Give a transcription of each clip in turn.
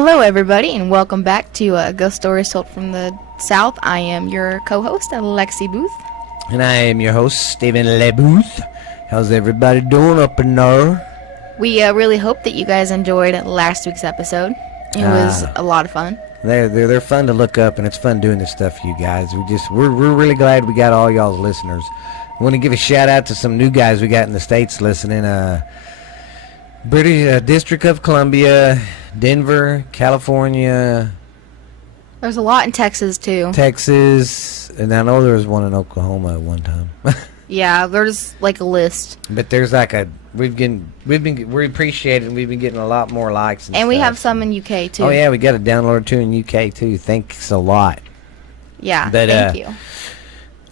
Hello, everybody, and welcome back to Ghost Stories Told from the South. I am your co-host, Alexi Booth. And I am your host, Stephen LeBooth. How's everybody doing up in there? We really hope that you guys enjoyed last week's episode. It was a lot of fun. They're fun to look up, and it's fun doing this stuff for you guys. We're really glad we got all y'all's listeners. I want to give a shout out to some new guys we got in the States listening. British District of Columbia, Denver, California. There's a lot in Texas too. Texas, and I know there was one in Oklahoma at one time. Yeah, there's like a list. But there's like we appreciate it, and we've been getting a lot more likes. And we have some in UK too. Oh yeah, we got a download too in UK too. Thanks a lot. Yeah, but, thank you.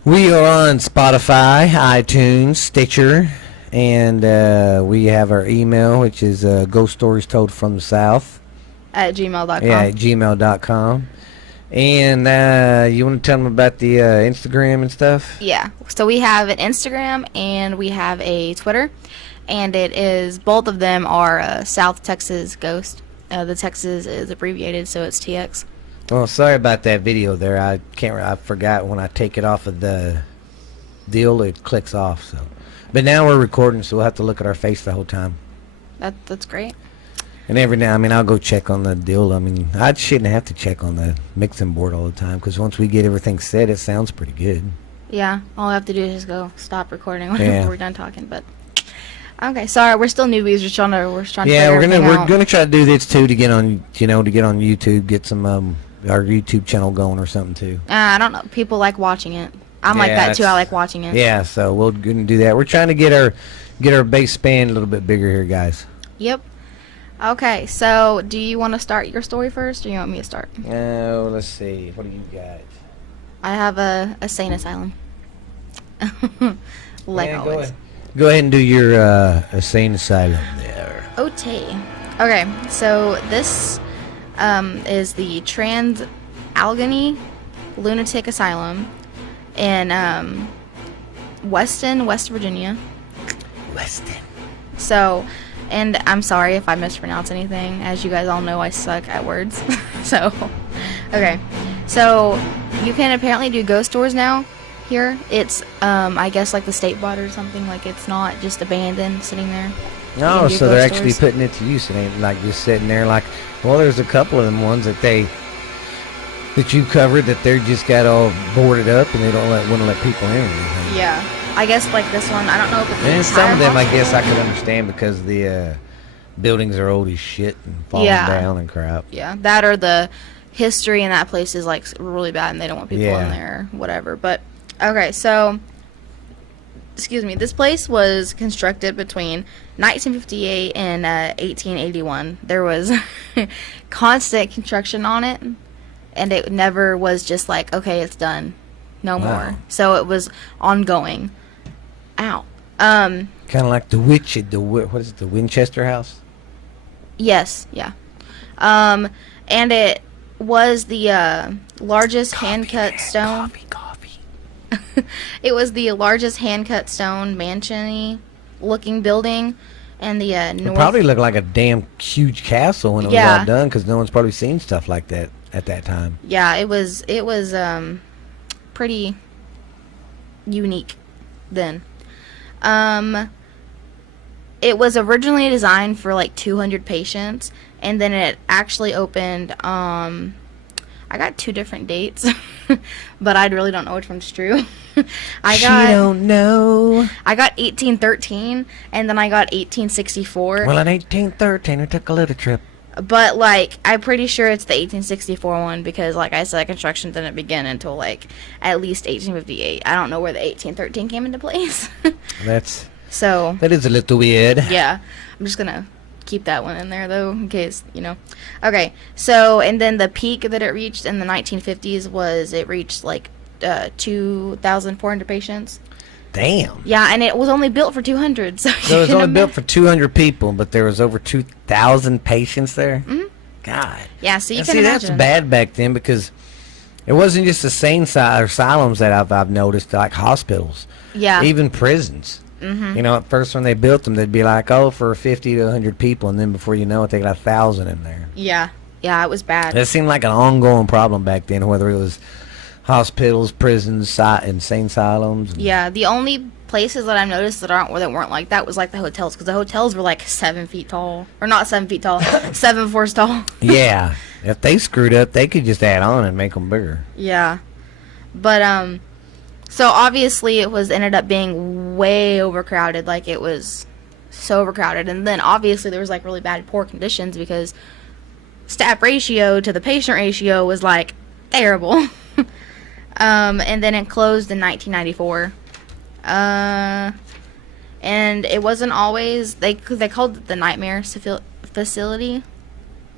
We are on Spotify, iTunes, Stitcher, and we have our email, which is Ghost Stories Told from the South at gmail.com. Yeah, at gmail.com. And you want to tell them about the Instagram and stuff? Yeah. So we have an Instagram and we have a Twitter, and it is both of them are South Texas Ghost. The Texas is abbreviated, so it's TX. Well, sorry about that video there. I forgot when I take it off of the deal, it clicks off. So, but now we're recording, so we'll have to look at our face the whole time. That's great. And every now, I'll go check on the deal. I shouldn't have to check on the mixing board all the time, because once we get everything set, it sounds pretty good. Yeah, all I have to do is just go stop recording whenever we're done talking. But okay, sorry, we're still newbies. We're trying to yeah, we're gonna try to do this too, to get on YouTube, get some our YouTube channel going or something too. I don't know. People like watching it. I'm like that too. I like watching it. Yeah, so we're gonna do that. We're trying to get our base span a little bit bigger here, guys. Yep. Okay, so do you want to start your story first, or you want me to start? Oh, let's see. What do you got? I have a sane asylum. Like always. Go ahead and do your sane asylum there. Okay, so this is the Alleghy Lunatic Asylum in Weston, West Virginia. Weston. So, and I'm sorry if I mispronounce anything. As you guys all know, I suck at words. So, okay. So, you can apparently do ghost tours now here. It's, I guess, like the state bought or something. Like, it's not just abandoned, sitting there. No, so they're actually putting it to use. It ain't like just sitting there like, well, there's a couple of them ones that you covered that they're just got all boarded up and they don't want to let people in or anything. Yeah. I guess like this one, I don't know if it's and some of them I guess I could understand because the buildings are old as shit and falling down and crap. Yeah, that or the history in that place is like really bad and they don't want people in there or whatever. But okay, so excuse me, this place was constructed between 1958 and 1881. There was constant construction on it, and it never was just like, okay, it's done, no more. So it was ongoing. Ow. Kind of like the witch at the Winchester House? Yes, yeah. And it was the largest hand-cut stone. Coffee. It was the largest hand-cut stone mansion-y looking building, and the It probably looked like a damn huge castle when it was all done, because no one's probably seen stuff like that at that time. Yeah, it was pretty unique then. It was originally designed for like 200 patients, and then it actually opened, I got 2 different dates, but I really don't know which one's true. She don't know. I got 1813, and then I got 1864. Well, in 1813, we took a little trip. But, like, I'm pretty sure it's the 1864 one because, like I said, construction didn't begin until, like, at least 1858. I don't know where the 1813 came into place. That is a little weird. Yeah. I'm just going to keep that one in there, though, in case, Okay. So, and then the peak that it reached in the 1950s was it reached, like, 2,400 patients. Damn. Yeah, and it was only built for 200. So it was only built for 200 people, but there was over 2,000 patients there? Mm-hmm. God. Yeah, so you can imagine. That's bad back then, because it wasn't just the sane asylums that I've noticed, like hospitals. Yeah. Even prisons. Mm-hmm. At first when they built them, they'd be like, for 50 to 100 people, and then before you know it, they got 1,000 in there. Yeah. Yeah, it was bad. It seemed like an ongoing problem back then, whether it was hospitals, prisons, insane asylums. Yeah, the only places that I've noticed that weren't like that was like the hotels, because the hotels were like 7 feet tall, or not 7 feet tall, 7 floors tall. Yeah, if they screwed up, they could just add on and make them bigger. Yeah, but so obviously it ended up being way overcrowded. Like, it was so overcrowded, and then obviously there was like really bad, poor conditions, because staff ratio to the patient ratio was like terrible. And then it closed in 1994. And it wasn't always, they called it the Nightmare Facility,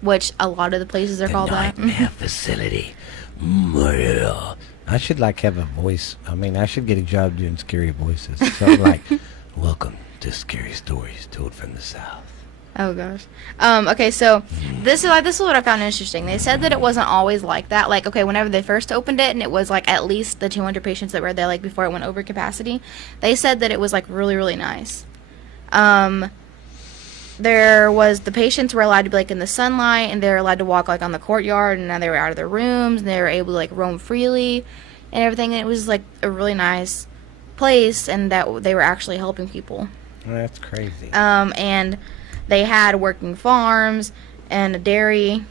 which a lot of the places are called that. Nightmare Facility. Yeah. I should have a voice. I mean, I should get a job doing scary voices. Something like, welcome to Scary Stories Told from the South. Oh gosh. Okay, so this is what I found interesting. They said that it wasn't always like that. Like, okay, whenever they first opened it, and it was like at least the 200 patients that were there, like before it went over capacity, they said that it was like really, really nice. The patients were allowed to be like in the sunlight, and they were allowed to walk like on the courtyard, and now they were out of their rooms, and they were able to like roam freely and everything. And it was like a really nice place, and that they were actually helping people. That's crazy. And they had working farms and a dairy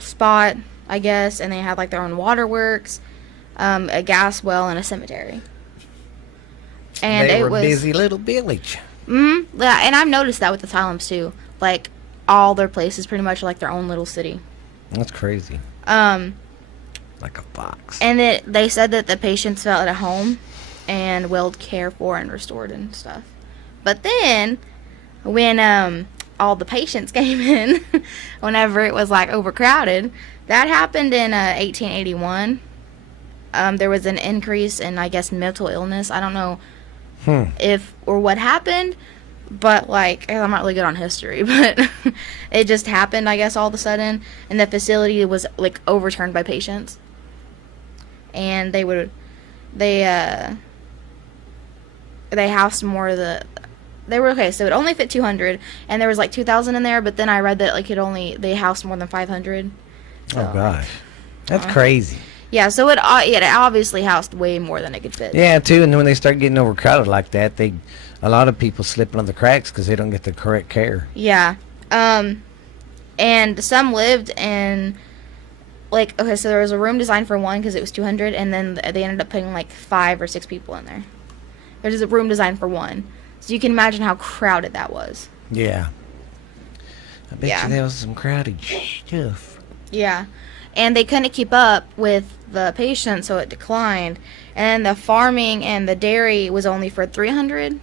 spot, I guess, and they had like their own waterworks, a gas well, and a cemetery. And they were it was busy little village. Yeah, and I've noticed that with asylums too. Like, all their places pretty much are like their own little city. That's crazy. Like a fox. And they said that the patients felt at home and well cared for and restored and stuff. But then, when all the patients came in, whenever it was like overcrowded, that happened in 1881. There was an increase in, I guess, mental illness. I don't know if or what happened, but like, I'm not really good on history, but it just happened, I guess, all of a sudden, and the facility was like overturned by patients, and they housed more of the. They were okay, so it only fit 200, and there was like 2,000 in there. But then I read that like they housed more than 500. So, oh gosh, that's crazy. Yeah, so it obviously housed way more than it could fit. Yeah, too. And when they start getting overcrowded like that, a lot of people slip under the cracks because they don't get the correct care. Yeah, and some lived in like, okay, so there was a room designed for one because it was 200, and then they ended up putting like 5 or 6 people in there. There's a room designed for one. So you can imagine how crowded that was. Yeah. I bet you there was some crowded stuff. Yeah. And they couldn't keep up with the patients, so it declined. And the farming and the dairy was only for 300.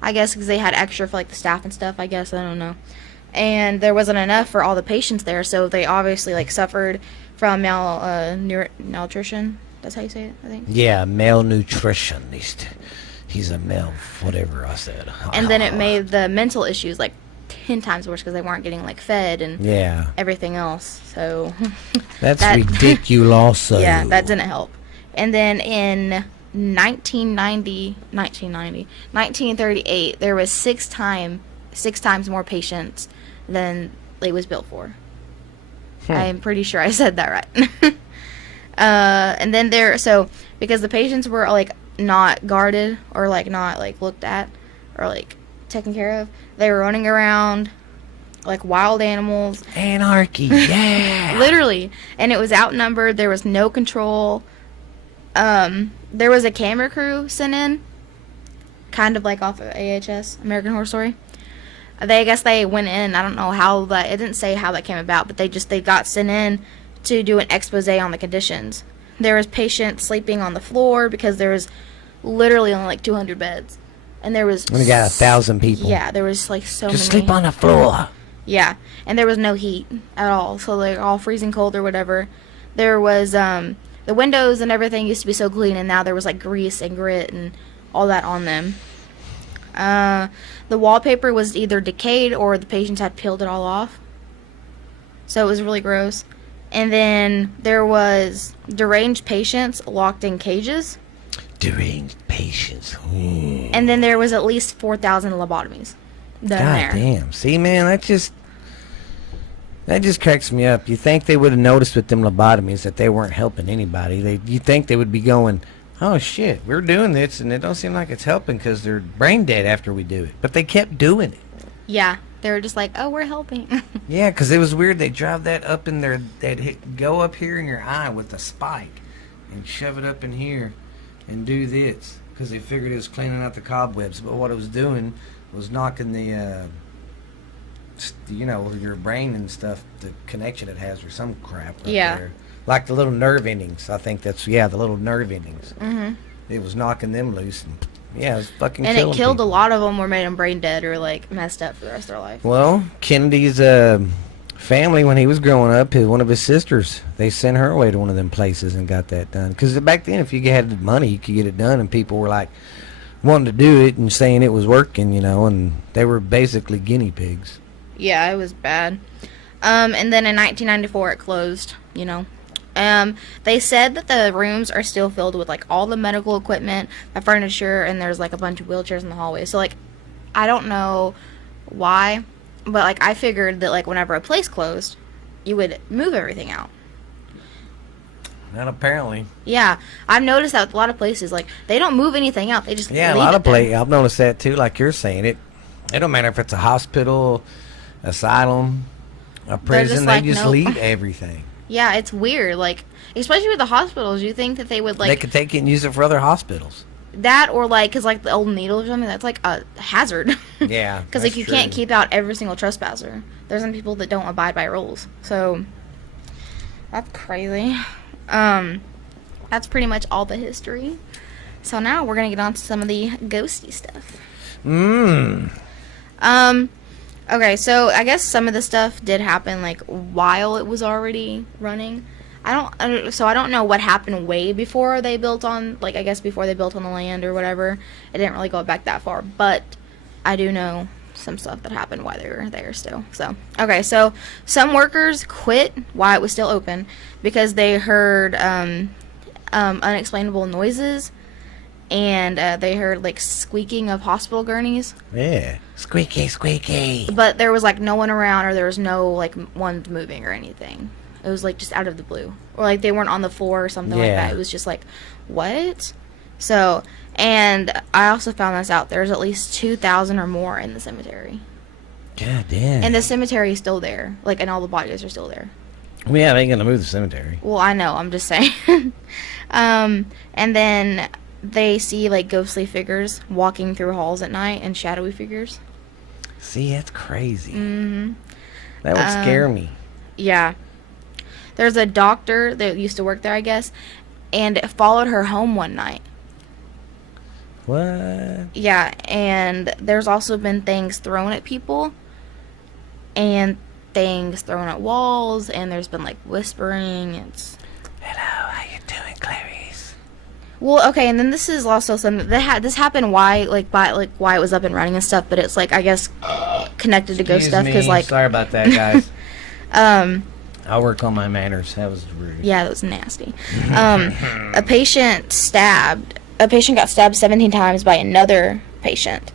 I guess because they had extra for like the staff and stuff, I guess. I don't know. And there wasn't enough for all the patients there, so they obviously like suffered from malnutrition. That's how you say it, I think. Yeah, malnutrition. He's a male, whatever I said. And then it made the mental issues like 10 times worse because they weren't getting like fed and everything else. So that's ridiculous. Yeah, that didn't help. And then in 1938, there was 6 times more patients than it was built for. I'm pretty sure I said that right. And then because the patients were like not guarded or like not like looked at or like taken care of, they were running around like wild animals. Anarchy, yeah. Literally. And it was outnumbered. There was no control. There was a camera crew sent in, kind of like off of AHS, American Horror Story. I guess they went in. I don't know how it didn't say how that came about, but they got sent in to do an expose on the conditions. There was patients sleeping on the floor because there was literally only like 200 beds, and there was. We got 1,000 people. Yeah, there was like so many. Just sleep on the floor. Yeah, and there was no heat at all, so they're all freezing cold or whatever. There was the windows and everything used to be so clean, and now there was like grease and grit and all that on them. The wallpaper was either decayed or the patients had peeled it all off. So it was really gross. And then there was deranged patients locked in cages. Deranged patients. And then there was at least 4,000 lobotomies done there. God damn. See, man, that's That just cracks me up. You think they would have noticed with them lobotomies that they weren't helping anybody. You think they would be going, oh shit, we're doing this and it don't seem like it's helping because they're brain dead after we do it. But they kept doing it. Yeah, they were just like, oh, we're helping. Yeah, because it was weird. They drive that up in there, go up here in your eye with a spike and shove it up in here and do this because they figured it was cleaning out the cobwebs. But what it was doing was knocking the, your brain and stuff, the connection it has or some crap up there. Like the little nerve endings. I think that's, the little nerve endings. Mm-hmm. It was knocking them loose. And, it was fucking killing And it killed people. a lot of them or made them brain dead or, like, messed up for the rest of their life. Well, Kennedy's family, when he was growing up, one of his sisters, they sent her away to one of them places and got that done. Because back then, if you had the money, you could get it done. And people were, like, wanting to do it and saying it was working, and they were basically guinea pigs. Yeah, it was bad. And then in 1994, it closed, They said that the rooms are still filled with, like, all the medical equipment, the furniture, and there's, like, a bunch of wheelchairs in the hallway. So, like, I don't know why, but, like, I figured that, like, whenever a place closed, you would move everything out. Not apparently. Yeah, I've noticed that with a lot of places, like, they don't move anything out. They just a leave lot of there. places. I've noticed that, too, like you're saying. It don't matter if it's a hospital, asylum, a prison, they just nope. leave everything. Yeah, it's weird. Like, especially with the hospitals, you think that they would, like... They could take it and use it for other hospitals. That or, like, because, like, the old needle or something, that's, like, a hazard. Yeah, because, like, you can't keep out every single trespasser. There's some people that don't abide by rules. So, that's crazy. That's pretty much all the history. So now we're going to get on to some of the ghosty stuff. Okay, so I guess some of the stuff did happen, like, while it was already running. I don't know what happened way before they built on, like, I guess before they built on the land or whatever. It didn't really go back that far, but I do know some stuff that happened while they were there still. So, okay, so some workers quit while it was still open because they heard unexplainable noises. And they heard, like, squeaking of hospital gurneys. Yeah. Squeaky, squeaky. But there was, like, no one around or there was no, like, one moving or anything. It was, like, just out of the blue. Or, like, they weren't on the floor or something like that. It was just, like, what? So, and I also found this out. There's at least 2,000 or more in the cemetery. God damn. And the cemetery is still there. Like, and all the bodies are still there. Well, yeah, they ain't gonna move the cemetery. Well, I know. I'm just saying. And then... they see, like, ghostly figures walking through halls at night and shadowy figures. See, that's crazy. Mm-hmm. That would scare me. Yeah. There's a doctor that used to work there, I guess, and it followed her home one night. What? Yeah, and there's also been things thrown at people and things thrown at walls, and there's been, like, whispering. Hello, how you doing, Clarice? Well, okay, and then this is also something that this happened why it was up and running and stuff, but it's, like, I guess connected to ghost stuff because, like, sorry about that, guys. I'll work on my manners. That was rude. Yeah, that was nasty. A patient got stabbed 17 times by another patient.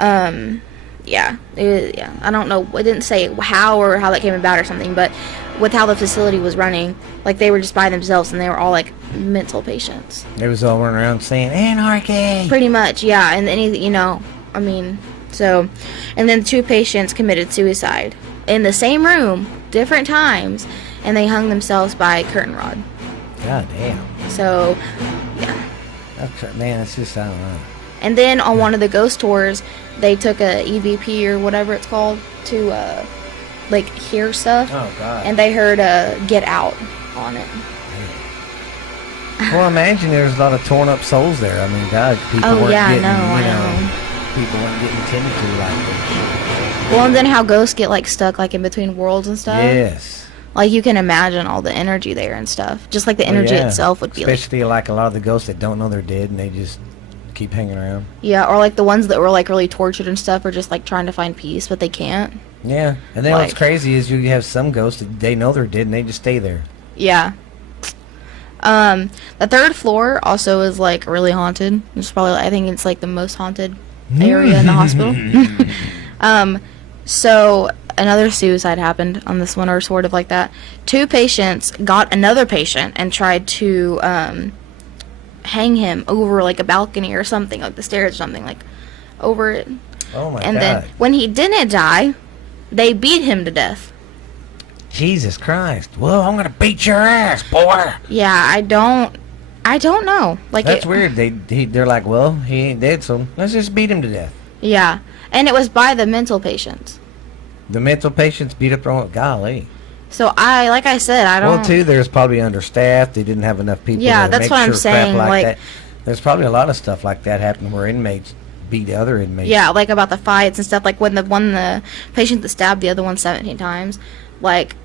Yeah, I don't know. It didn't say how or how that came about or something, but with how the facility was running, like, they were just by themselves and they were all, like, mental patients. They was all running around saying anarchy. Pretty much, yeah. And then, so, and then 2 patients committed suicide in the same room, different times, and they hung themselves by curtain rod. God damn. So, yeah. That's just, I don't know. And then on one of the ghost tours, they took a EVP or whatever it's called to, like, hear stuff. Oh, God. And they heard Get Out on it. Well, imagine there's a lot of torn up souls there. I mean, God, people weren't getting, people weren't getting tended to like this. Well, and then how ghosts get, like, stuck, like, in between worlds and stuff. Yes. Like, you can imagine all the energy there and stuff. Just like the energy itself would be, especially like a lot of the ghosts that don't know they're dead and they just keep hanging around. Yeah, or, like, the ones that were, like, really tortured and stuff are just, like, trying to find peace, but they can't. Yeah, and then what's crazy is you have some ghosts that they know they're dead and they just stay there. Yeah. The 3rd floor also is, like, really haunted. It's probably, I think it's, like, the most haunted area in the hospital. So another suicide happened on this one, or sort of like that. 2 patients got another patient and tried to hang him over like a balcony or something, like the stairs or something, like over it. Oh my and God. then when he didn't die, they beat him to death. Jesus Christ. Well, I'm going to beat your ass, boy. Yeah, I don't know. Like, that's weird. They're like, well, he ain't dead, so let's just beat him to death. Yeah. And it was by the mental patients. The mental patients beat up their own. Golly. So like I said, I don't. Well, too, there's probably understaffed. They didn't have enough people. Yeah, to that's make what I'm sure saying. Crap Like, that. There's probably a lot of stuff like that happening where inmates beat other inmates. Yeah, like about the fights and stuff. Like when the patient that stabbed the other one 17 times, like,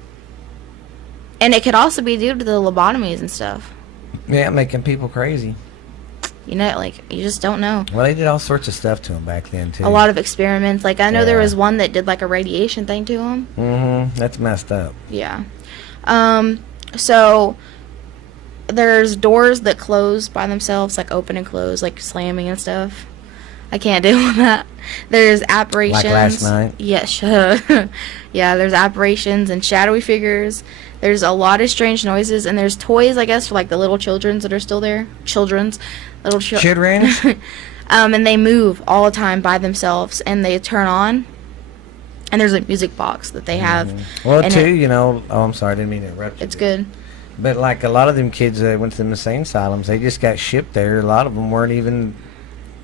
and it could also be due to the lobotomies and stuff. Yeah, making people crazy. You know, like, you just don't know. Well, they did all sorts of stuff to him back then, too. A lot of experiments. Like, I know there was one that did, like, a radiation thing to him. Mm-hmm. That's messed up. Yeah. So, there's doors that close by themselves, like, open and close, like, slamming and stuff. I can't deal with that. There's apparitions. Like last night? Yes. Yeah, there's apparitions and shadowy figures. There's a lot of strange noises, and there's toys, I guess, for, like, the little children's that are still there. Little children. And they move all the time by themselves, and they turn on, and there's a music box that they have. Well, too, you know, I'm sorry, I didn't mean to interrupt you. It's good. But, like, a lot of them kids that went to the insane asylums, they just got shipped there. A lot of them weren't even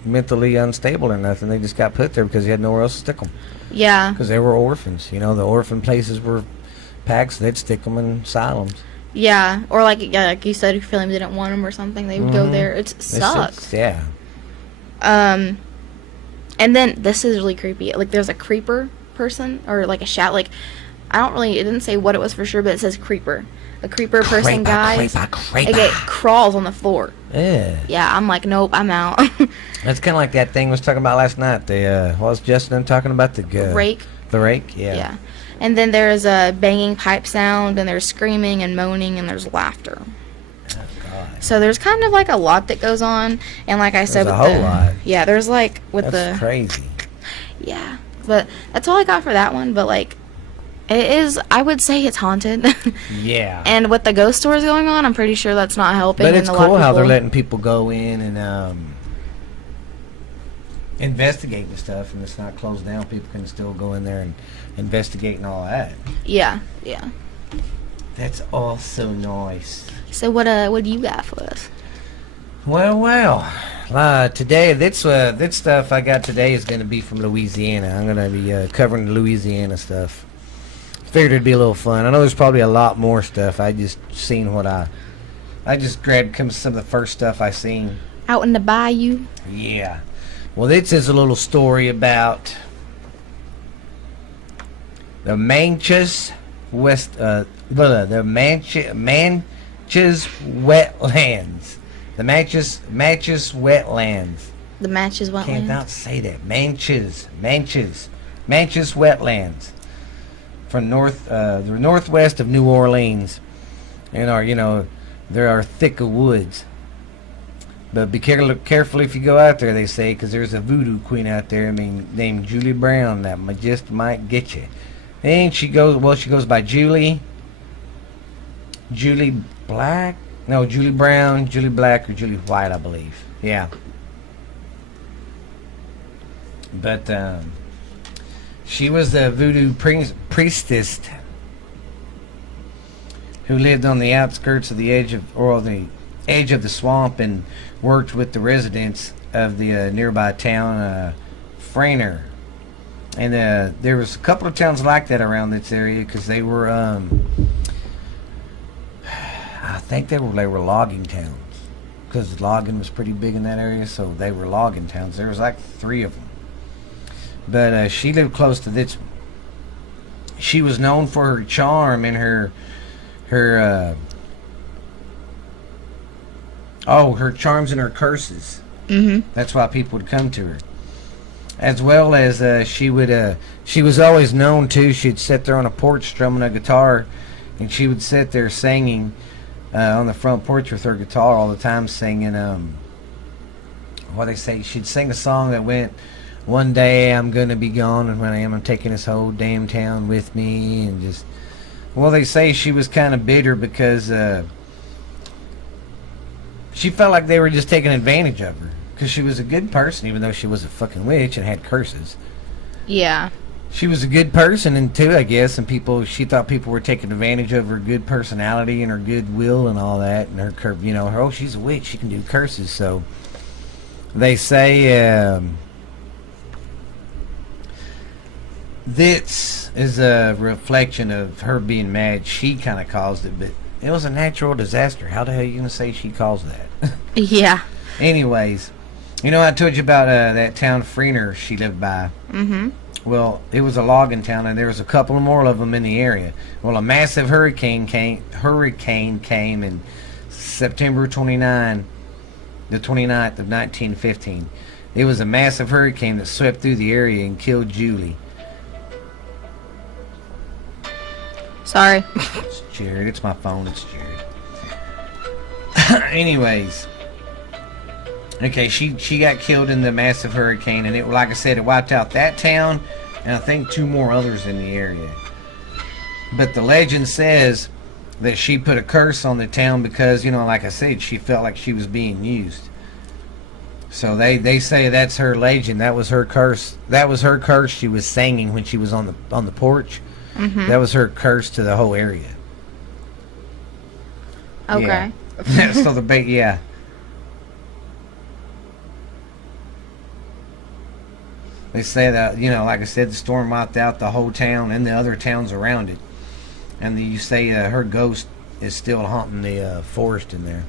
mentally unstable or nothing. They just got put there because they had nowhere else to stick them. Yeah. Because they were orphans. You know, the orphan places were packed, so they'd stick them in asylums. Yeah, or like you said, if your family didn't want them or something, they would go there. It sucks. Yeah. And then this is really creepy. Like, there's a creeper person, or like a it didn't say what it was for sure, but it says creeper. A creeper person guy. Creeper. It crawls on the floor. Yeah. Yeah, I'm like, nope, I'm out. That's kind of like that thing we was talking about last night. What was Justin talking about? The rake. The rake, yeah. Yeah. And then there's a banging pipe sound, and there's screaming and moaning, and there's laughter. Oh, God. So there's kind of like a lot that goes on, and like I said, there's a whole lot. Yeah, there's like That's crazy. Yeah, but that's all I got for that one. But like, it is, I would say it's haunted. Yeah. And with the ghost stories going on, I'm pretty sure that's not helping. But it's cool how they're letting people go in and investigate the stuff, and it's not closed down. People can still go in there and investigate and all that. Yeah, yeah. That's all so nice. So what do you got for us? Well. Today, that stuff I got today is going to be from Louisiana. I'm going to be covering the Louisiana stuff. Figured it'd be a little fun. I know there's probably a lot more stuff. I just seen I just grabbed some of the first stuff I seen. Out in the bayou? Yeah. Well, this is a little story about the Manches wetlands. The Manches wetlands. The Manches wetlands. Can't not say that. Manches wetlands. From the northwest of New Orleans, and there are thick of woods. But be careful if you go out there, they say, because there's a voodoo queen out there, named Julie Brown, that just might get you. And she goes by Julie Black. No, Julie Brown, Julie Black, or Julie White, I believe. Yeah. But she was the voodoo priestess who lived on the outskirts of the edge of the swamp and worked with the residents of the nearby town, Frainer. And there was a couple of towns like that around this area, because they were, I think they were logging towns, because logging was pretty big in that area, so they were logging towns. There was like 3 of them. But she lived close to this one. She was known for her charm and her charms and her curses. Mm-hmm. That's why people would come to her. As well as she was always known to. She'd sit there on a porch strumming a guitar, and she would sit there singing on the front porch with her guitar all the time, singing what they say. She'd sing a song that went, one day I'm gonna be gone, and when I am, I'm taking this whole damn town with me, and just. Well, they say she was kind of bitter because she felt like they were just taking advantage of her. Because she was a good person, even though she was a fucking witch and had curses. Yeah. She was a good person, and too, I guess, and she thought people were taking advantage of her good personality and her goodwill and all that, and oh, she's a witch, she can do curses, so they say, this is a reflection of her being mad. She kind of caused it, but it was a natural disaster. How the hell are you going to say she caused that? Yeah. Anyways, I told you about that town Freener she lived by. Mm-hmm. Well, it was a logging town, and there was a couple more of them in the area. Well, a massive hurricane came in September 29, the 29th of 1915. It was a massive hurricane that swept through the area and killed Julie. Sorry. It's Jared. It's my phone. It's Jared. Anyways. Okay, she got killed in the massive hurricane, and like I said, it wiped out that town, and I think 2 more others in the area. But the legend says that she put a curse on the town because, like I said, she felt like she was being used. So they say that's her legend. That was her curse. That was her curse she was singing when she was on the porch. Mm-hmm. That was her curse to the whole area. Okay. Yeah. So yeah. They say that, like I said, the storm wiped out the whole town and the other towns around it. And you say her ghost is still haunting the forest in there.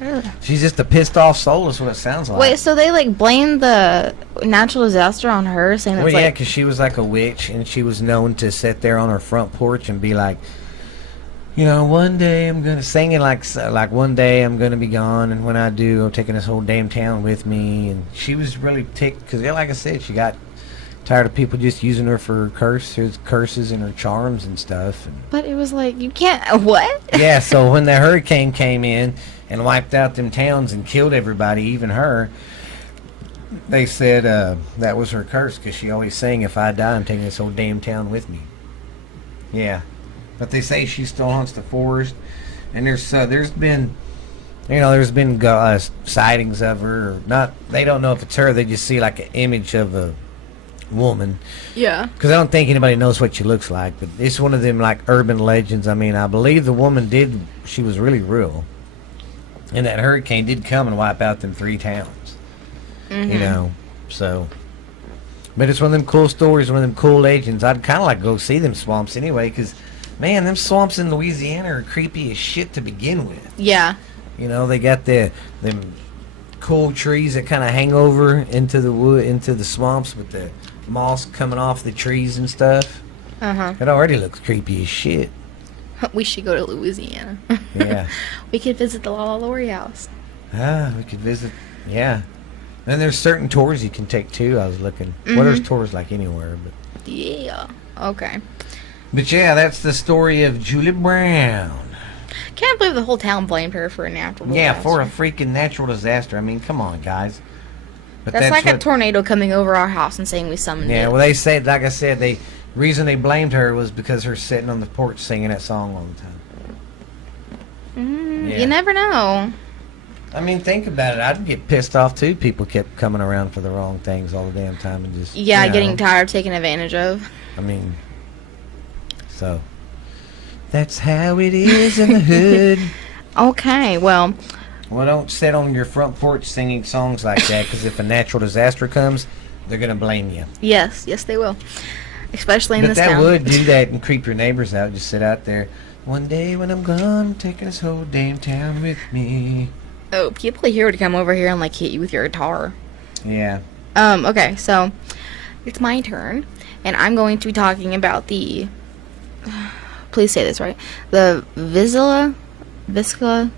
Ugh. She's just a pissed off soul, is what it sounds like. Wait, so they blame the natural disaster on her, saying well, it's yeah, because she was like a witch, and she was known to sit there on her front porch and be like, one day I'm gonna sing it like one day I'm gonna be gone, and when I do, I'm taking this whole damn town with me. And she was really ticked because, like I said, she got tired of people just using her for curses and her charms and stuff. But it was like, you can't. What? Yeah. So when the hurricane came in and wiped out them towns and killed everybody, even her, they said that was her curse because she always sang, "If I die, I'm taking this whole damn town with me." Yeah. But they say she still haunts the forest, and there's been, sightings of her. Or not, they don't know if it's her. They just see like an image of a woman. Yeah. Because I don't think anybody knows what she looks like. But it's one of them like urban legends. I mean, I believe the woman she was really real, and that hurricane did come and wipe out them 3 towns. Mm-hmm. So. But it's one of them cool stories, one of them cool legends. I'd kind of like to go see them swamps anyway, because. Man, them swamps in Louisiana are creepy as shit to begin with. Yeah. They got them cool trees that kind of hang over into the wood, into the swamps with the moss coming off the trees and stuff. Uh-huh. It already looks creepy as shit. We should go to Louisiana. Yeah. We could visit the La Lori house. We could visit. Yeah. And there's certain tours you can take too. I was looking. Mm-hmm. Well, there's tours like anywhere, but. Yeah. Okay. But yeah, that's the story of Julie Brown. Can't believe the whole town blamed her for a natural disaster. Yeah, for a freaking natural disaster. I mean, come on, guys. But that's like a tornado coming over our house and saying we summoned it. Yeah, well, they said, like I said, the reason they blamed her was because her sitting on the porch singing that song all the time. Yeah. You never know. I mean, think about it. I'd get pissed off, too. People kept coming around for the wrong things all the damn time and just... Yeah, getting tired of taking advantage of. I mean... So, that's how it is in the hood. Okay, well, don't sit on your front porch singing songs like that, because if a natural disaster comes, they're going to blame you. Yes, they will. Especially in this town. But that would do that and creep your neighbors out. Just sit out there. One day when I'm gone, I'm taking this whole damn town with me. Oh, people here would come over here and, hit you with your guitar. Yeah. Okay, so, it's my turn, and I'm going to be talking about the... Please say this right. The Villea, the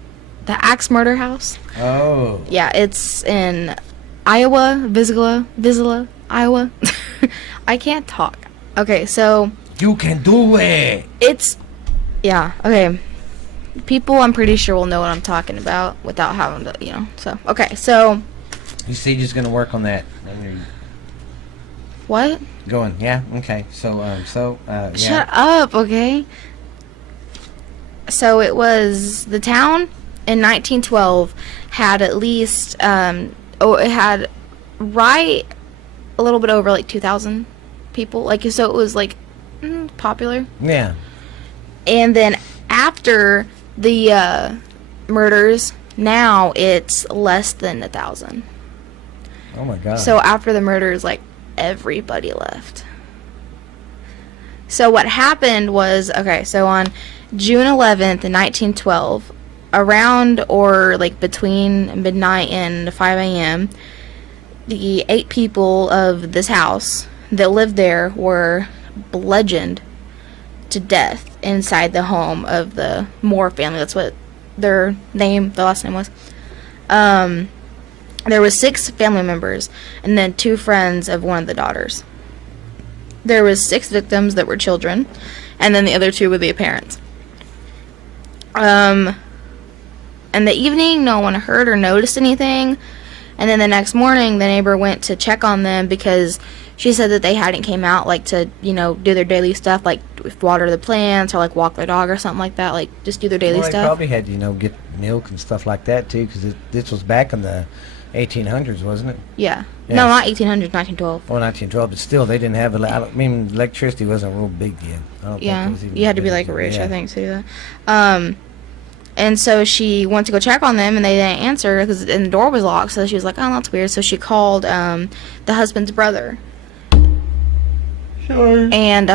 Axe Murder House. Oh. Yeah, it's in Iowa, Villea, Iowa. I can't talk. Okay, so... You can do it! Yeah, okay. People, I'm pretty sure, will know what I'm talking about without having to, so... Okay, so... You see, just going to work on that. What? Going, yeah, okay. So, yeah. Shut up, okay? So it was the town in 1912 had at least it had right a little bit over like 2,000 people. Like, so it was like popular. Yeah. And then after the murders, now it's less than 1,000. Oh my God. So after the murders, like, everybody left. So what happened was, okay, so on June 11th, 1912, around or like between midnight and 5 a.m., the 8 people of this house that lived there were bludgeoned to death inside the home of the Moore family. That's what their last name was. There was 6 family members and then 2 friends of one of the daughters. There was 6 victims that were children, and then the other 2 were the parents. In the evening, no one heard or noticed anything, and then the next morning, the neighbor went to check on them because she said that they hadn't came out, like, to, you know, do their daily stuff, like water the plants or, like, walk their dog or something like that, like, just do their daily stuff. They probably had, you know, get milk and stuff like that, too, because this was back in the 1800s, wasn't it? Yeah. Yes. No, not 1800s, 1912. Oh, 1912, but still, they didn't have, electricity wasn't real big yet. I don't think it was even you had to be, like, rich, I think, to do that. And so she went to go check on them, and they didn't answer, and the door was locked, so she was like, oh, that's weird. So she called the husband's brother. Sure. And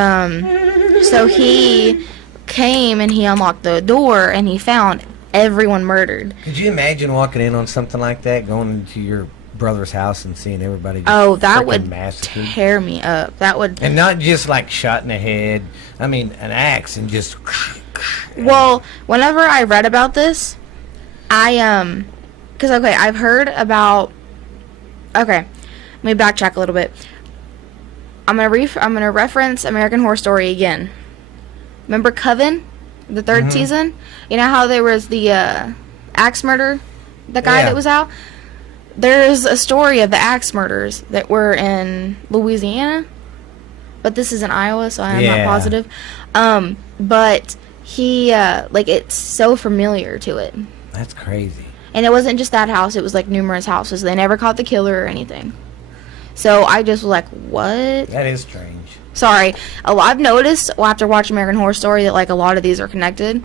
so he came, and he unlocked the door, and he found everyone murdered. Could you imagine walking in on something like that, going into your brother's house and seeing everybody just that would massacred? Tear me up. That would... And not just, like, shot in the head. I mean, an axe and just... Well, whenever I read about this, because, okay, I've heard about... Okay, let me backtrack a little bit. I'm gonna reference American Horror Story again. Remember Coven, the 3rd season? You know how there was the axe murder, the guy that was out? There's a story of the axe murders that were in Louisiana, but this is in Iowa, so I'm not positive. But he, it's so familiar to it. That's crazy. And it wasn't just that house, it was, like, numerous houses. They never caught the killer or anything. So I just was like, what? That is strange. Sorry. I've noticed after watching American Horror Story that, like, a lot of these are connected.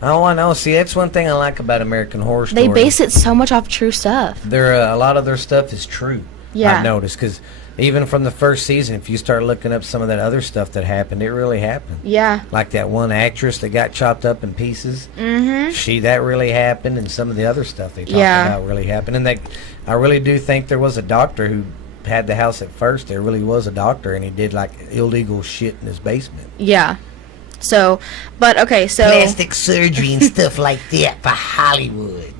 Oh, I know. See, that's one thing I like about American Horror Story. They base it so much off true stuff. A lot of their stuff is true. Yeah. I've noticed, because even from the first season, if you start looking up some of that other stuff that happened, it really happened. Yeah. Like that one actress that got chopped up in pieces. Mm-hmm. That really happened, and some of the other stuff they talked about really happened. And I really do think there was a doctor who had the house at first. There really was a doctor, and he did, like, illegal shit in his basement. Yeah. So, but okay, so plastic surgery and stuff like that for Hollywood.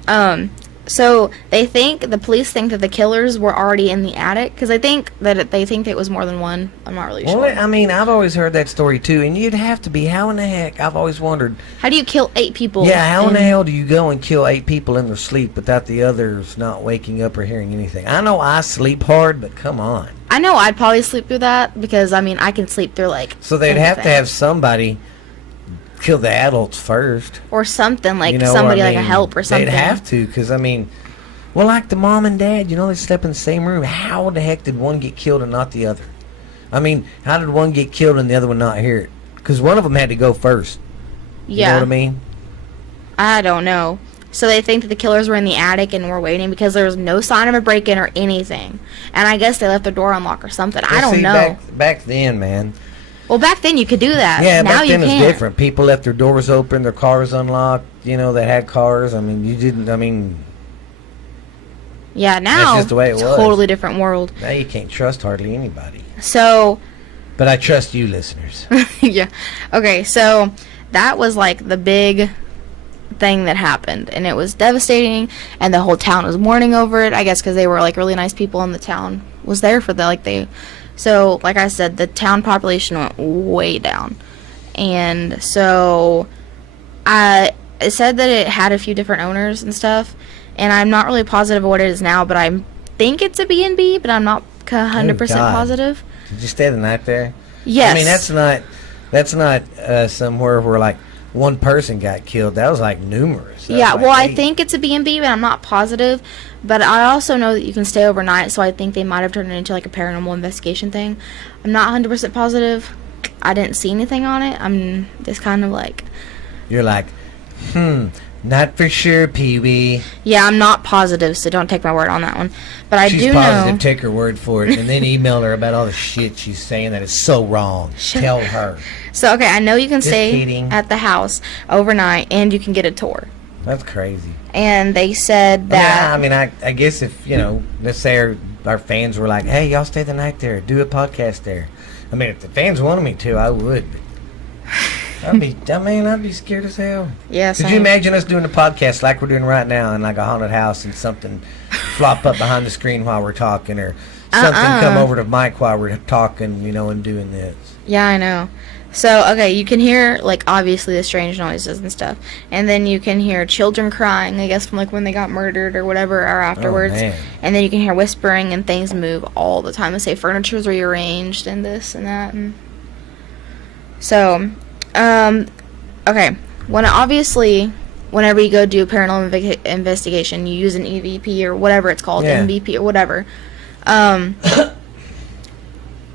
So the police think that the killers were already in the attic, because they think it was more than one. I'm not really sure. Well, I mean, I've always heard that story too, and you'd have to be. How in the heck? I've always wondered. How do you kill 8 people? Yeah, how in the hell do you go and kill 8 people in their sleep without the others not waking up or hearing anything? I know I sleep hard, but come on. I know I'd probably sleep through that, because I mean I can sleep through, like, so they'd have to have somebody kill the adults first, or something, like, somebody, like a help or something. They'd have to, because I mean, well, like the mom and dad, they slept in the same room. How the heck did one get killed and not the other? I mean, how did one get killed and the other one not hear it? Because one of them had to go first. You know what I mean? I don't know. So they think that the killers were in the attic and were waiting, because there was no sign of a break-in or anything. And I guess they left the door unlocked or something. Well, I don't know. Back then, man. Well, back then you could do that. Yeah, now back then you can't. It was different. People left their doors open, their cars unlocked. They had cars. I mean, you didn't. I mean. Yeah, now that's just the way it was. Totally different world. Now you can't trust hardly anybody. So. But I trust you, listeners. Yeah. Okay, so that was, like, the big thing that happened, and it was devastating, and the whole town was mourning over it, I guess, because they were, like, really nice people, and the town was there for so, like I said, the town population went way down. And so it said that it had a few different owners and stuff, and I'm not really positive of what it is now, but I think it's a B&B, but I'm not 100% positive. Did you stay the night there? Yes. I mean, that's not somewhere where like one person got killed. That was like numerous. Yeah, like well, 8. I think it's a B&B, but I'm not positive. But I also know that you can stay overnight, so I think they might have turned it into like a paranormal investigation thing. I'm not 100% positive. I didn't see anything on it. I'm just kind of like... You're like, not for sure, Pee-wee. Yeah, I'm not positive, so don't take my word on that one. But I She's do positive, know... take her word for it, and then email her about all the shit she's saying that is so wrong. Tell her. So, okay, I know you can Just stay kidding. at the house overnight, and you can get a tour. That's crazy. And they said that... I mean, I guess if, let's say our fans were like, hey, y'all stay the night there. Do a podcast there. I mean, if the fans wanted me to, I would. I'd be scared as hell. Yeah, Could you imagine us doing a podcast like we're doing right now in like a haunted house and something flop up behind the screen while we're talking, or something come over to mic while we're talking, and doing this? Yeah, I know. So, okay, you can hear, like, obviously the strange noises and stuff. And then you can hear children crying, I guess, from, like, when they got murdered or whatever, or afterwards. Oh, man. And then you can hear whispering and things move all the time. They say furniture's rearranged and this and that. And so, okay. Whenever you go do a paranormal investigation, you use an EVP or whatever it's called, MVP or whatever.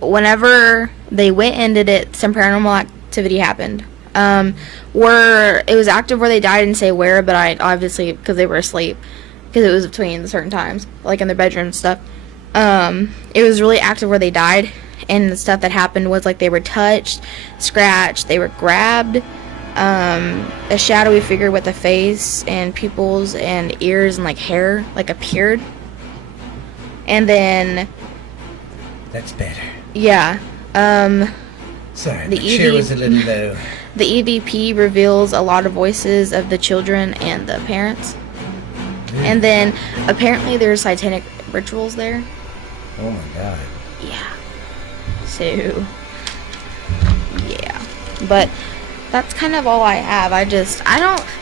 Whenever they went and did it, some paranormal activity happened. Where it was active where they died, didn't say where, but I obviously, because they were asleep, because it was between certain times, like in their bedroom and stuff. It was really active where they died, and the stuff that happened was like they were touched, scratched, they were grabbed. A shadowy figure with a face and pupils and ears and like hair like appeared, and then that's better. Yeah. Sorry, the chair was a little low. The EVP reveals a lot of voices of the children and the parents. And then apparently there's satanic rituals there. Oh my god. Yeah. So, yeah. But that's kind of all I have.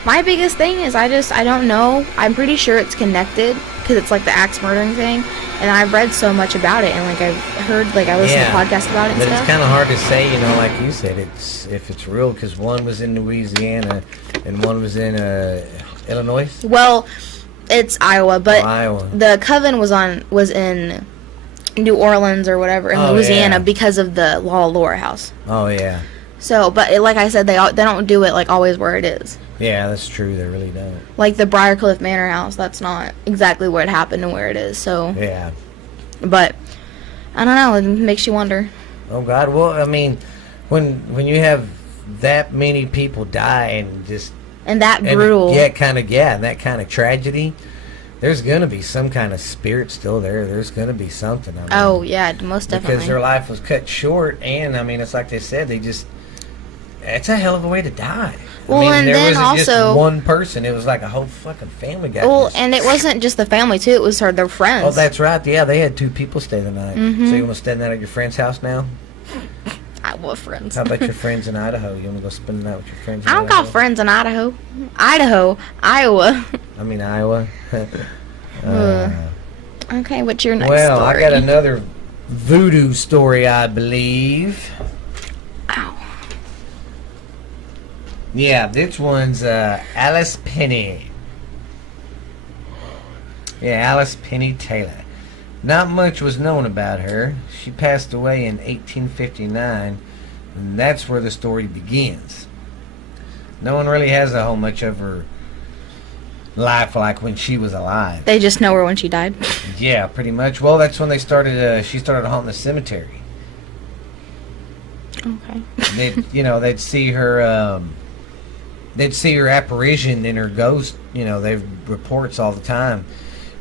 My biggest thing is I don't know. I'm pretty sure it's connected because it's like the axe murdering thing. And I've read so much about it, and like I've heard, like I listened to podcasts about it and but stuff. It's kind of hard to say, like you said, if it's real, because one was in Louisiana and one was in Illinois. Well, it's Iowa, but Iowa. The coven was in New Orleans or whatever in Louisiana because of the Laura house. Oh yeah. So, but like I said, they don't do it like always where it is. Yeah, that's true. They really don't. Like the Briarcliff Manor house, that's not exactly where it happened and where it is. So yeah. But I don't know. It makes you wonder. Oh God. Well, I mean, when you have that many people die and that brutal. And that kind of tragedy, there's gonna be some kind of spirit still there. There's gonna be something. Oh yeah, most definitely. Because their life was cut short, and I mean, it's like they said, it's a hell of a way to die. Well, and there then wasn't also just one person; it was like a whole fucking family got. Well, and it wasn't just the family too; it was their friends. Oh, that's right. Yeah, they had 2 people stay the night. Mm-hmm. So you want to stay the night at your friend's house now? What friends? How about your friends in Idaho? You want to go spend the night with your friends? I don't got friends in Idaho. Iowa. I mean Iowa. Okay, what's your next story? Well, I got another voodoo story, I believe. Ow. Yeah, this one's Alice Penny. Yeah, Alice Penny Taylor. Not much was known about her. She passed away in 1859, and that's where the story begins. No one really has a whole much of her life like when she was alive. They just know her when she died. Yeah, pretty much. Well, that's when they started. She started haunting the cemetery. Okay. They'd see her. They'd see her apparition and her ghost. They've reports all the time.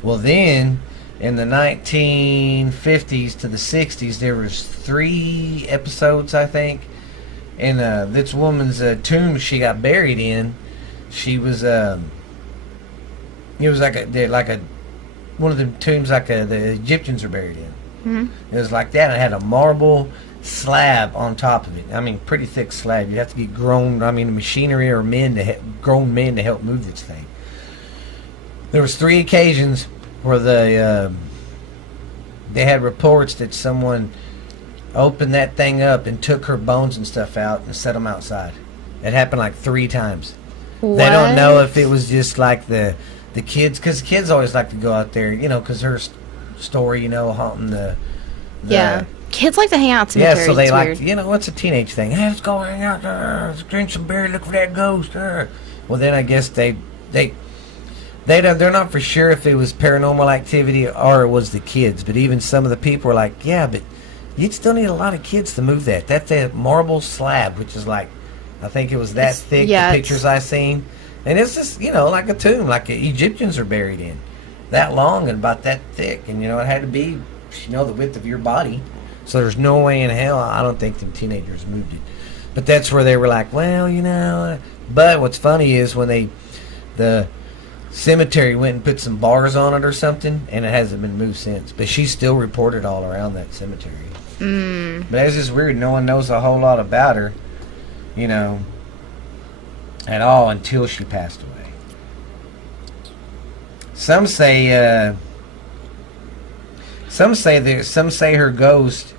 Well, then in the 1950s to the 60s, there was 3 episodes, I think. And this woman's tomb she got buried in, she was it was like a one of the tombs like the Egyptians are buried in. Mm-hmm. It was like that. And it had a marble slab on top of it. I mean, pretty thick slab. You have to get machinery or grown men to help move this thing. There was 3 occasions where they had reports that someone opened that thing up and took her bones and stuff out and set them outside. It happened like 3 times. What? They don't know if it was just like the kids, because kids always like to go out there, because her story, haunting the yeah. Kids like to hang out cemeteries. Yeah, so they like, weird. What's a teenage thing? Hey, let's go hang out there. Let's drink some beer, look for that ghost. Well, then I guess they're not for sure if it was paranormal activity or it was the kids. But even some of the people were like, yeah, but you'd still need a lot of kids to move that. That's a marble slab, which is like, I think it was that thick, the pictures I seen. And it's just, like a tomb, like Egyptians are buried in. That long and about that thick. And, it had to be, the width of your body. So there's no way in hell, I don't think them teenagers moved it. But that's where they were like, well, But what's funny is when the cemetery went and put some bars on it or something, and it hasn't been moved since. But she's still reported all around that cemetery. But it's just weird. No one knows a whole lot about her, at all until she passed away. Some say her ghost.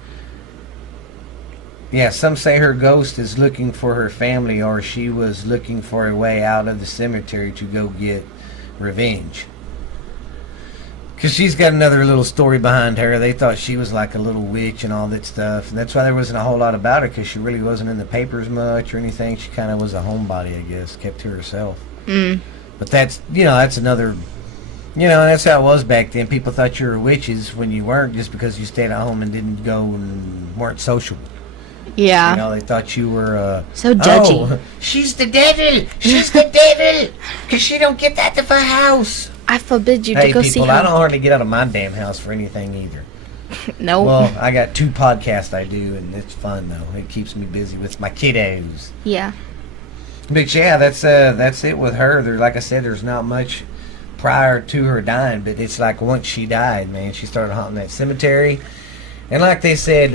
Yeah, some say her ghost is looking for her family, or she was looking for a way out of the cemetery to go get revenge. Because she's got another little story behind her. They thought she was like a little witch and all that stuff. And that's why there wasn't a whole lot about her, because she really wasn't in the papers much or anything. She kind of was a homebody, I guess, kept to herself. But that's, that's another... that's how it was back then. People thought you were witches when you weren't, just because you stayed at home and didn't go and weren't social. Yeah. They thought you were... so judgy. Oh, she's the devil! She's the devil! Because she don't get out of her house. I forbid you to go see her. I don't hardly get out of my damn house for anything either. No. Well, I got 2 podcasts I do, and it's fun, though. It keeps me busy with my kiddos. Yeah. But, yeah, that's it with her. Like I said, there's not much prior to her dying, but it's like once she died, man, she started haunting that cemetery. And like they said,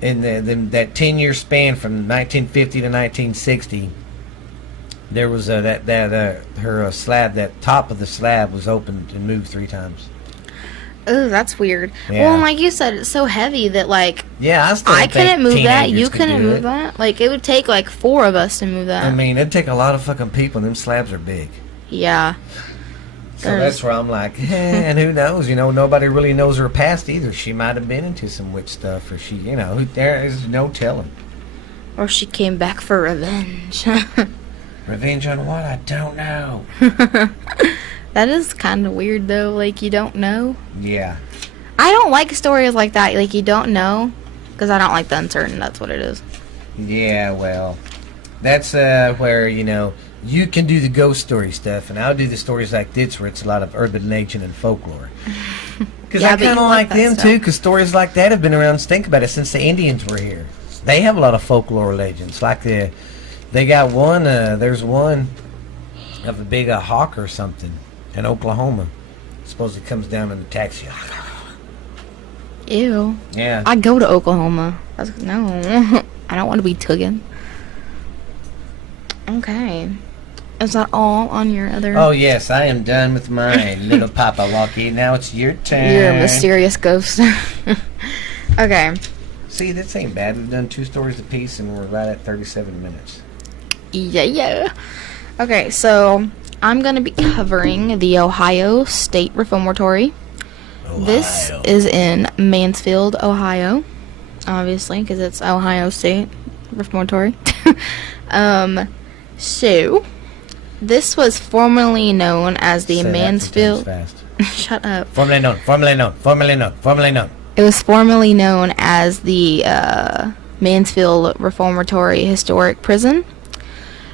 in that 10-year span from 1950 to 1960, there was her slab, that top of the slab was opened and moved 3 times. Oh, that's weird. Yeah. Well, and like you said, it's so heavy that I couldn't move that. You couldn't move that. Like, it would take 4 of us to move that. I mean, it'd take a lot of fucking people, and them slabs are big. Yeah. So that's where I'm like, and who knows? Nobody really knows her past either. She might have been into some witch stuff, or she, there is no telling. Or she came back for revenge. Revenge on what? I don't know. That is kind of weird, though. You don't know. Yeah. I don't like stories like that. You don't know, because I don't like the uncertain. That's what it is. Yeah, well, that's where, you can do the ghost story stuff, and I'll do the stories like this, where it's a lot of urban legend and folklore. Because I kind of like them, too, because stories like that have been around, think about it, since the Indians were here. They have a lot of folklore legends. They got one, there's one of a big hawk or something in Oklahoma. Suppose it comes down and attacks you. Ew. Yeah. I go to Oklahoma. No. I don't want to be tugging. Okay. Is that all on your other... Oh, yes. I am done with my little Papa Walkie. Now it's your turn. You're a mysterious ghost. Okay. See, this ain't bad. We've done 2 stories apiece, and we're right at 37 minutes. Yeah. Okay, so I'm going to be covering the Ohio State Reformatory. This is in Mansfield, Ohio. Obviously, because it's Ohio State Reformatory. So, this was formerly known as the Mansfield... Shut up. Formerly known. It was formerly known as the Mansfield Reformatory Historic Prison.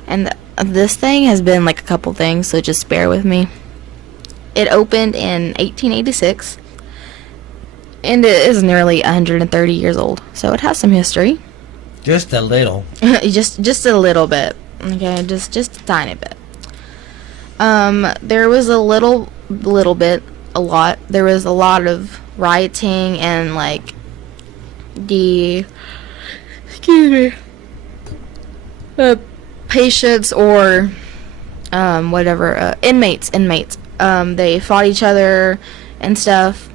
And this thing has been a couple things, so just bear with me. It opened in 1886, and it is nearly 130 years old, so it has some history. Just a little. just a little bit. Okay, just a tiny bit. There was a there was a lot of rioting and patients or inmates. They fought each other and stuff.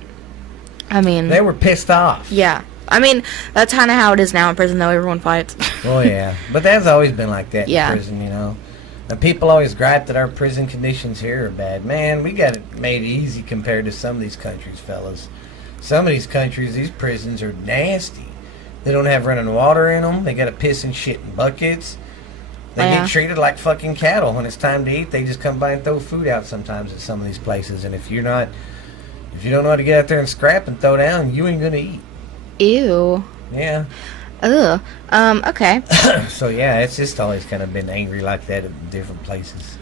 I mean, they were pissed off. Yeah. I mean, that's kind of how it is now in prison, though. Everyone fights. Oh, yeah. But that's always been like that Yeah. in prison, you know. And people always gripe that our prison conditions here are bad. Man, we got it made easy compared to some of these countries, fellas. Some of these countries, these prisons are nasty. They don't have running water in them. They got to piss and shit in buckets. They get treated like fucking cattle. When it's time to eat, they just come by and throw food out sometimes at some of these places. And if you don't know how to get out there and scrap and throw down, you ain't gonna eat. Ew. Yeah. Ugh. Okay. So yeah, it's just always kind of been angry like that at different places.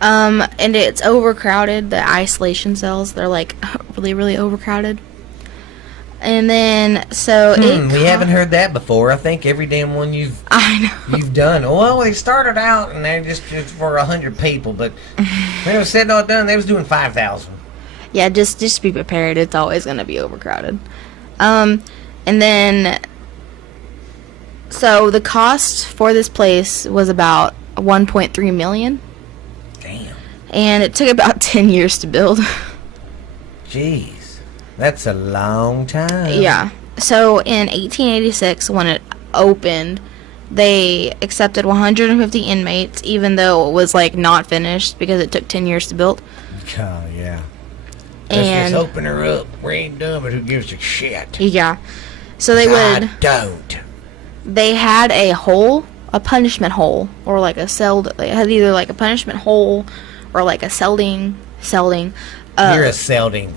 And it's overcrowded. The isolation cells, they're like really, really overcrowded. And then, so we haven't heard that before. I think every damn one you've done. Well, they started out and they just for 100 people, but they were said all done. They was doing 5,000. Yeah, just be prepared. It's always gonna be overcrowded. And then, so the cost for this place was about 1.3 million. Damn. And it took about 10 years to build. Jeez. That's a long time. Yeah. So in 1886, when it opened, they accepted 150 inmates, even though it was like not finished because it took 10 years to build. Oh, yeah. And let's open her up. We ain't done, but who gives a shit? Yeah. So they would. I don't. They had a hole, a punishment hole, or like a cell. They had either like a punishment hole, or like a celding. You're a celding.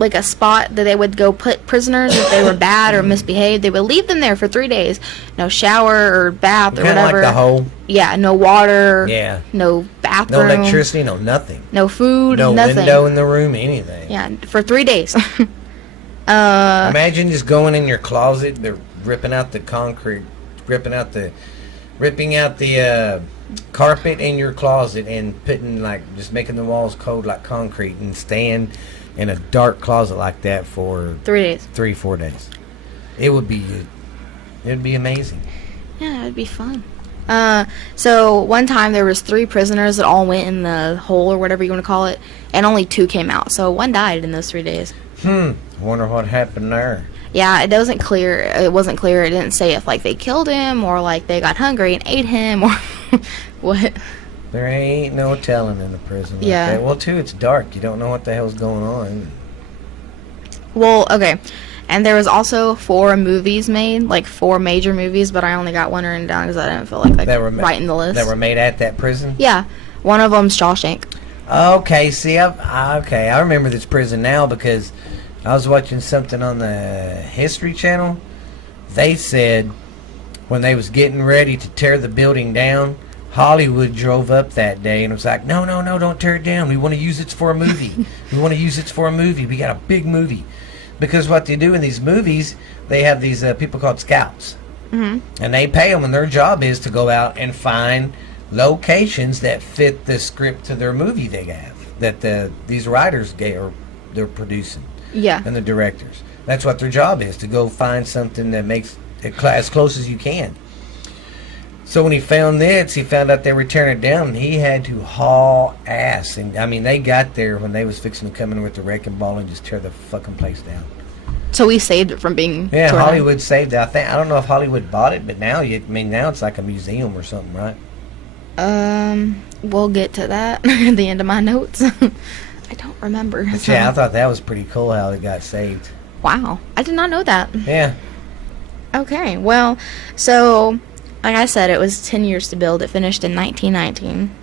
Like a spot that they would go put prisoners if they were bad or misbehaved. They would leave them there for 3 days. No shower or bath or whatever. Like the hole. Yeah, no water. Yeah. No bathroom. No electricity, no nothing. No food, no nothing. Window in the room, anything. Yeah, for 3 days. Imagine just going in your closet, they're ripping out the concrete, ripping out the carpet in your closet and putting just making the walls cold like concrete and staying in a dark closet like that for 3 days. 3-4 days. It would be amazing. Yeah, it'd be fun. So one time there was 3 prisoners that all went in the hole or whatever you want to call it, and only 2 came out. So 1 died in those 3 days. Wonder what happened there. Yeah, it wasn't clear. It didn't say if they killed him or they got hungry and ate him or what. There ain't no telling in the prison. Yeah. Well, too, it's dark. You don't know what the hell's going on. Well, okay. And there was also 4 movies made, 4 major movies, but I only got one written down because I didn't feel like writing the list. That were made at that prison? Yeah. One of them's Shawshank. Okay, see, I remember this prison now because I was watching something on the History Channel. They said when they was getting ready to tear the building down, Hollywood drove up that day and was like, no, don't tear it down. We want to use it for a movie. We got a big movie. Because what they do in these movies, they have these people called scouts. Mm-hmm. And they pay them, and their job is to go out and find locations that fit the script to their movie they have, that these writers they're producing. Yeah. And the directors. That's what their job is, to go find something that makes it as close as you can. So when he found this, he found out they were tearing it down, and he had to haul ass. And I mean, they got there when they was fixing to come in with the wrecking ball and just tear the fucking place down. So we saved it from being torn Hollywood down. Saved it. I don't know if Hollywood bought it, but now it's like a museum or something, right? We'll get to that at the end of my notes. I don't remember. But yeah, I thought that was pretty cool how it got saved. Wow. I did not know that. Yeah. Okay, well, so, like I said, it was 10 years to build. It finished in 1919.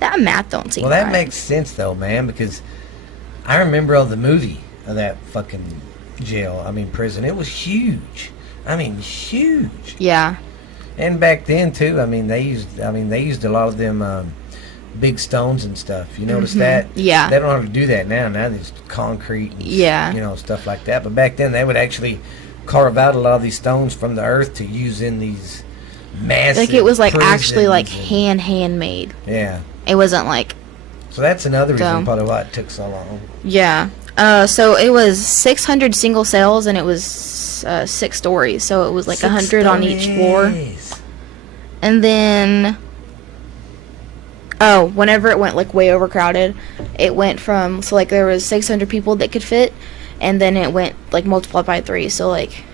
That math don't seem right. Well, that makes sense, though, man, because I remember the movie of that fucking prison. It was huge. Huge. Yeah. And back then, too, they used a lot of them big stones and stuff. You notice that? Yeah. They don't know how to do that now. Now there's concrete and stuff like that. But back then they would actually carve out a lot of these stones from the earth to use in these massive it was prisons handmade. Yeah. It wasn't So that's another reason probably why it took so long. Yeah. So it was 600 single cells and it was 6 stories. So it was 100 on each floor. And then whenever it went way overcrowded, it went from there was 600 people that could fit, and then it went like multiplied by 3. So like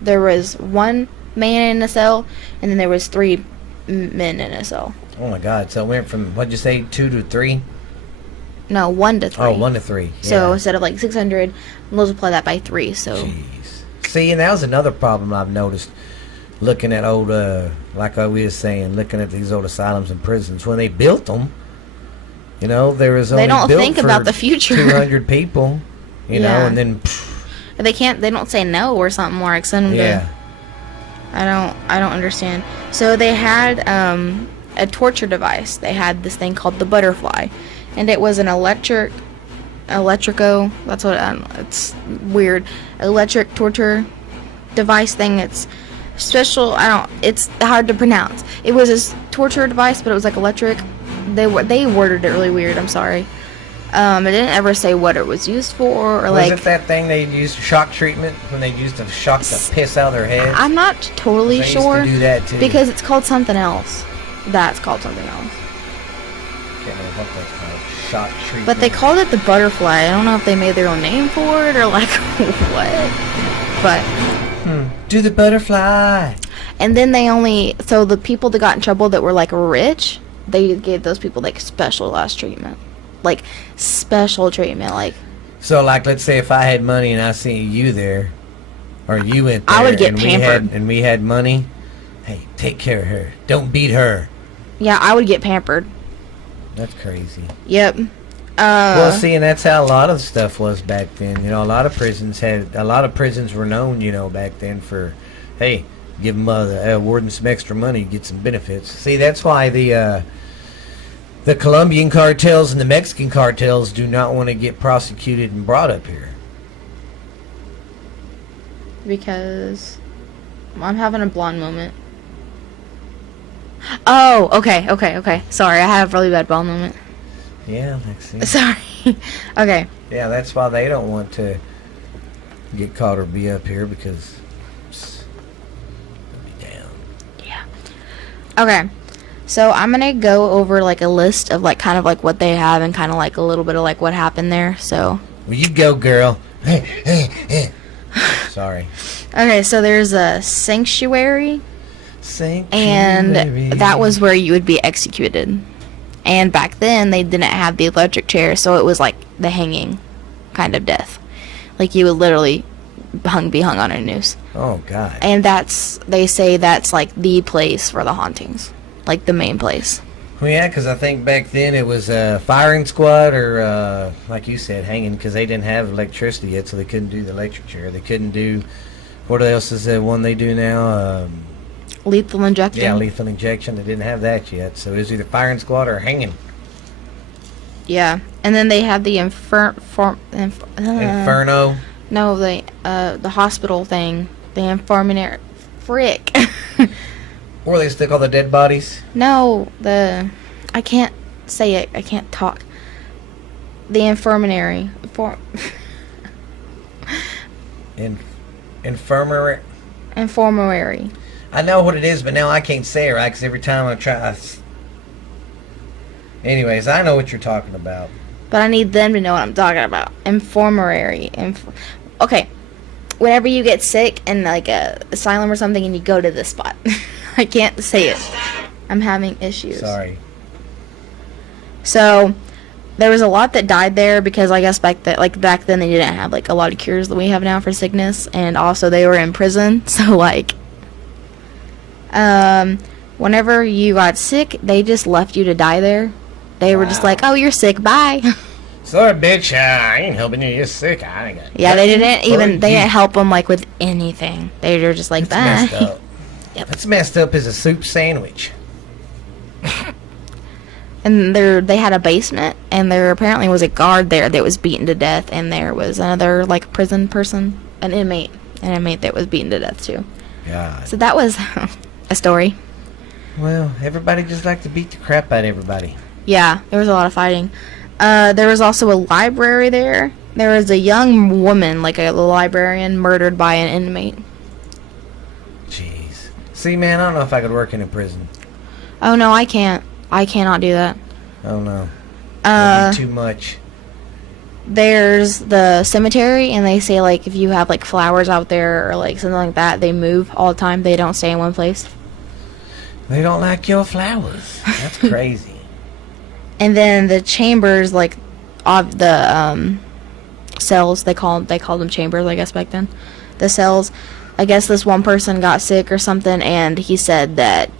there was 1 man in a cell, and then there was 3 men in a cell. Oh my God! So it went from, what'd you say, 2 to 3? No, 1 to 3. Oh, 1 to 3. Yeah. So instead of like 600, multiply that by 3. So. Jeez. See, and that was another problem I've noticed. Looking at old, like we were saying, looking at these old asylums and prisons, when they built them, you know, there was only they don't built think for about the future. 200 people, you know, and then. They can't. They don't say no or something like send them to. I don't understand. So they had a torture device. They had this thing called the butterfly, and it was an electrico. That's what it's weird. Electric torture device thing. It's special. It's hard to pronounce. It was a torture device, but it was like electric. They worded it really weird. I'm sorry. It didn't ever say what it was used for, or was it that thing they used for shock treatment when they used to shock the piss out of their heads? I'm not totally sure. Used to do that too. Because it's called something else. That's called something else. Can't remember what that's called. Shock treatment. But they called it the butterfly. I don't know if they made their own name for it or like what. But do the butterfly. And then so the people that got in trouble that were like rich, they gave those people like specialized treatment. Like special treatment, like. So, like, let's say if I had money and I seen you there, or you went there, I would get pampered. and we had money. Hey, take care of her. Don't beat her. Yeah, I would get pampered. That's crazy. Yep. Well, see, and that's how a lot of stuff was back then. You know, a lot of prisons were known, you know, back then for, hey, give them warden some extra money, get some benefits. See, that's why the Colombian cartels and the Mexican cartels do not want to get prosecuted and brought up here. Because I'm having a blonde moment. Oh, okay. Sorry, I have a really bad blonde moment. Yeah, Lexi. Sorry. Okay. Yeah, that's why they don't want to get caught or be up here, because they'll be down. Yeah. Okay. So I'm going to go over like a list of like kind of like what they have and kind of like a little bit of like what happened there. So. Well, you go, girl. Sorry. Okay, so there's a sanctuary. And that was where you would be executed. And back then they didn't have the electric chair, so it was like the hanging kind of death. Like you would literally be hung on a noose. Oh God. And they say that's like the place for the hauntings. Like the main place. Well, yeah, because I think back then it was a firing squad or, like you said, hanging, because they didn't have electricity yet, so they couldn't do the electric chair. They couldn't do, what else is the one they do now? Lethal injection? Yeah, lethal injection. They didn't have that yet, so it was either firing squad or hanging. Yeah, and then they have the Inferno? No, the hospital thing. The infirmary. Frick. Or they stick all the dead bodies? No, I can't say it. I can't talk. The infirmary. Infirmary? Infirmary. I know what it is, but now I can't say it right, because every time I try... Anyways, I know what you're talking about. But I need them to know what I'm talking about. Infirmary. Okay. Whenever you get sick in like a asylum or something and you go to this spot. I can't say it. I'm having issues. Sorry. So, there was a lot that died there because I guess back then they didn't have like a lot of cures that we have now for sickness, and also they were in prison. So like, whenever you got sick, they just left you to die there. They were just like, "Oh, you're sick. Bye." Sorry, bitch. I ain't helping you. You're sick. I ain't got. Yeah, they didn't help them like with anything. They were just like, "Bye." Messed up. Yep. It's messed up as a soup sandwich. And they had a basement, and there apparently was a guard there that was beaten to death, and there was another like prison person, an inmate that was beaten to death too. God. So that was a story. Well, everybody just liked to beat the crap out of everybody. Yeah, there was a lot of fighting. There was also a library there. There was a young woman, like a librarian, murdered by an inmate. Jeez. See, man, I don't know if I could work in a prison. Oh, no, I can't. I cannot do that. Oh, no. That'd be too much. there's the cemetery, and they say, like, if you have, like, flowers out there or, like, something like that, they move all the time. They don't stay in one place. They don't like your flowers. That's crazy. And then the chambers, like, of the cells, they called them chambers, I guess, back then. The cells, I guess this one person got sick or something, and he said that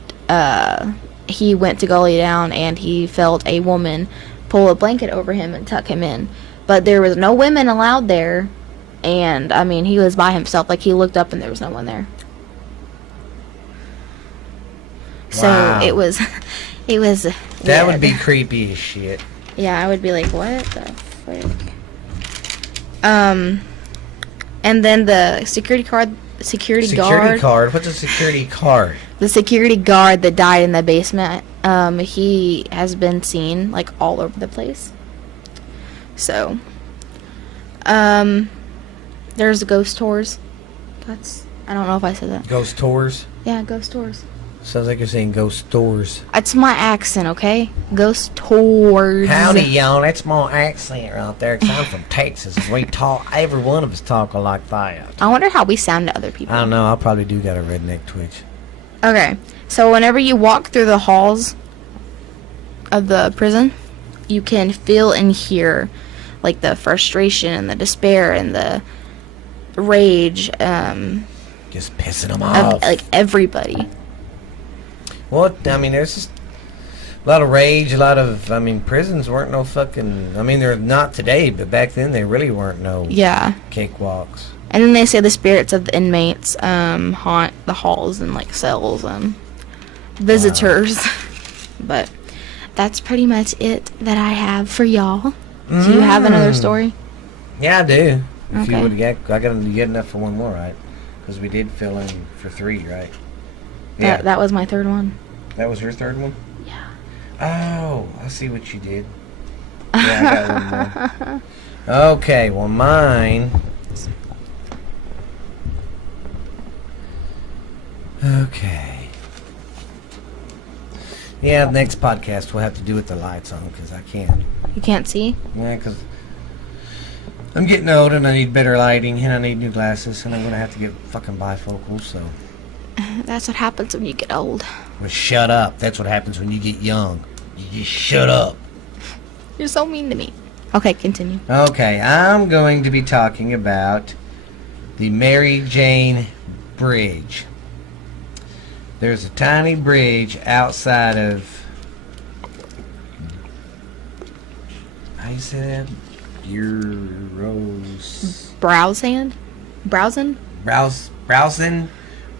he went to go lay down, and he felt a woman pull a blanket over him and tuck him in. But there was no women allowed there, and, I mean, he was by himself. Like, he looked up, and there was no one there. Wow. So, it was That weird. would be creepy as shit. Yeah, I would be like, what the frick? And then the security guard. Security card? What's a security card? The security guard that died in the basement, he has been seen, like, all over the place. So, there's ghost tours. I don't know if I said that. Ghost tours? Yeah, ghost tours. Sounds like you're saying ghost stores. It's my accent, okay? Ghost tours. Howdy, y'all. That's my accent right there, 'cause I'm from Texas. We talk, every one of us talk like that. I wonder how we sound to other people. I don't know. I probably do got a redneck twitch. Okay, so whenever you walk through the halls of the prison, you can feel and hear, like, the frustration and the despair and the rage Just pissing them of, off. like, everybody. Well, I mean, there's just a lot of rage, a lot of, I mean, prisons weren't no fucking, I mean, they're not today, but back then they really weren't no Yeah. cakewalks. And then they say the spirits of the inmates haunt the halls and, like, cells and visitors. But that's pretty much it that I have for y'all. Do you have another story? Yeah, I do. If Okay. you would get, I got to get enough for one more, right? Because we did fill in for 3, right? Yeah. That was my third one. That was your third one? Yeah. Oh, I see what you did. Yeah, I got one more. Okay, well, mine. Okay. Yeah, next podcast we'll have to do with the lights on because I can't. You can't see? Yeah, because I'm getting old and I need better lighting and I need new glasses and I'm going to have to get fucking bifocals, so. That's what happens when you get old. Well, shut up. That's what happens when you get young. You just shut up. You're so mean to me. Okay, continue. Okay, I'm going to be talking about the Mary Jane Bridge. There's a tiny bridge outside of... How you say that?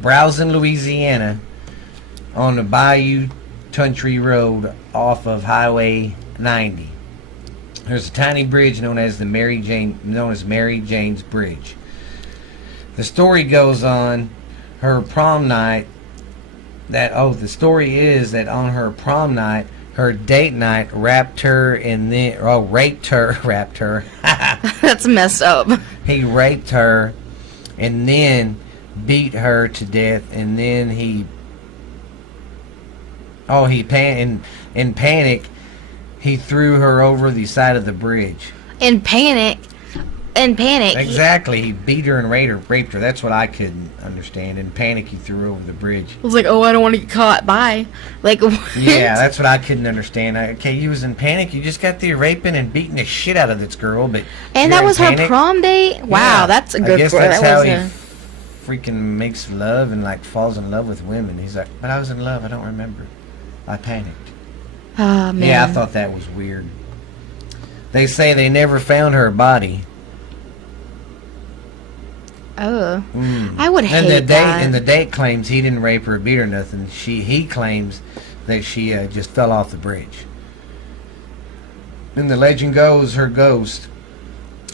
Browson, Louisiana, on the Bayou Country Road off of Highway 90. There's a tiny bridge known as Mary Jane's Bridge. The story goes on her prom night the story is that on her prom night, her date night raped her. That's messed up. He raped her and then beat her to death, and then in panic, he threw her over the side of the bridge. In panic. Exactly. He beat her and raped her. That's what I couldn't understand. In panic, he threw her over the bridge. I was like, oh, I don't want to get caught. Bye. Like, what? Yeah, that's what I couldn't understand. Okay, you was in panic. You just got there raping and beating the shit out of this girl, but and that was her prom date? Wow, yeah, that's a good... I guess that's how he a... freaking makes love and, like, falls in love with women. He's like, but I was in love. I don't remember. I panicked. Oh, man. Yeah, I thought that was weird. They say they never found her body. Oh, I would hate that. And the date claims he didn't rape her or beat her or nothing. He claims that she just fell off the bridge. And the legend goes, her ghost,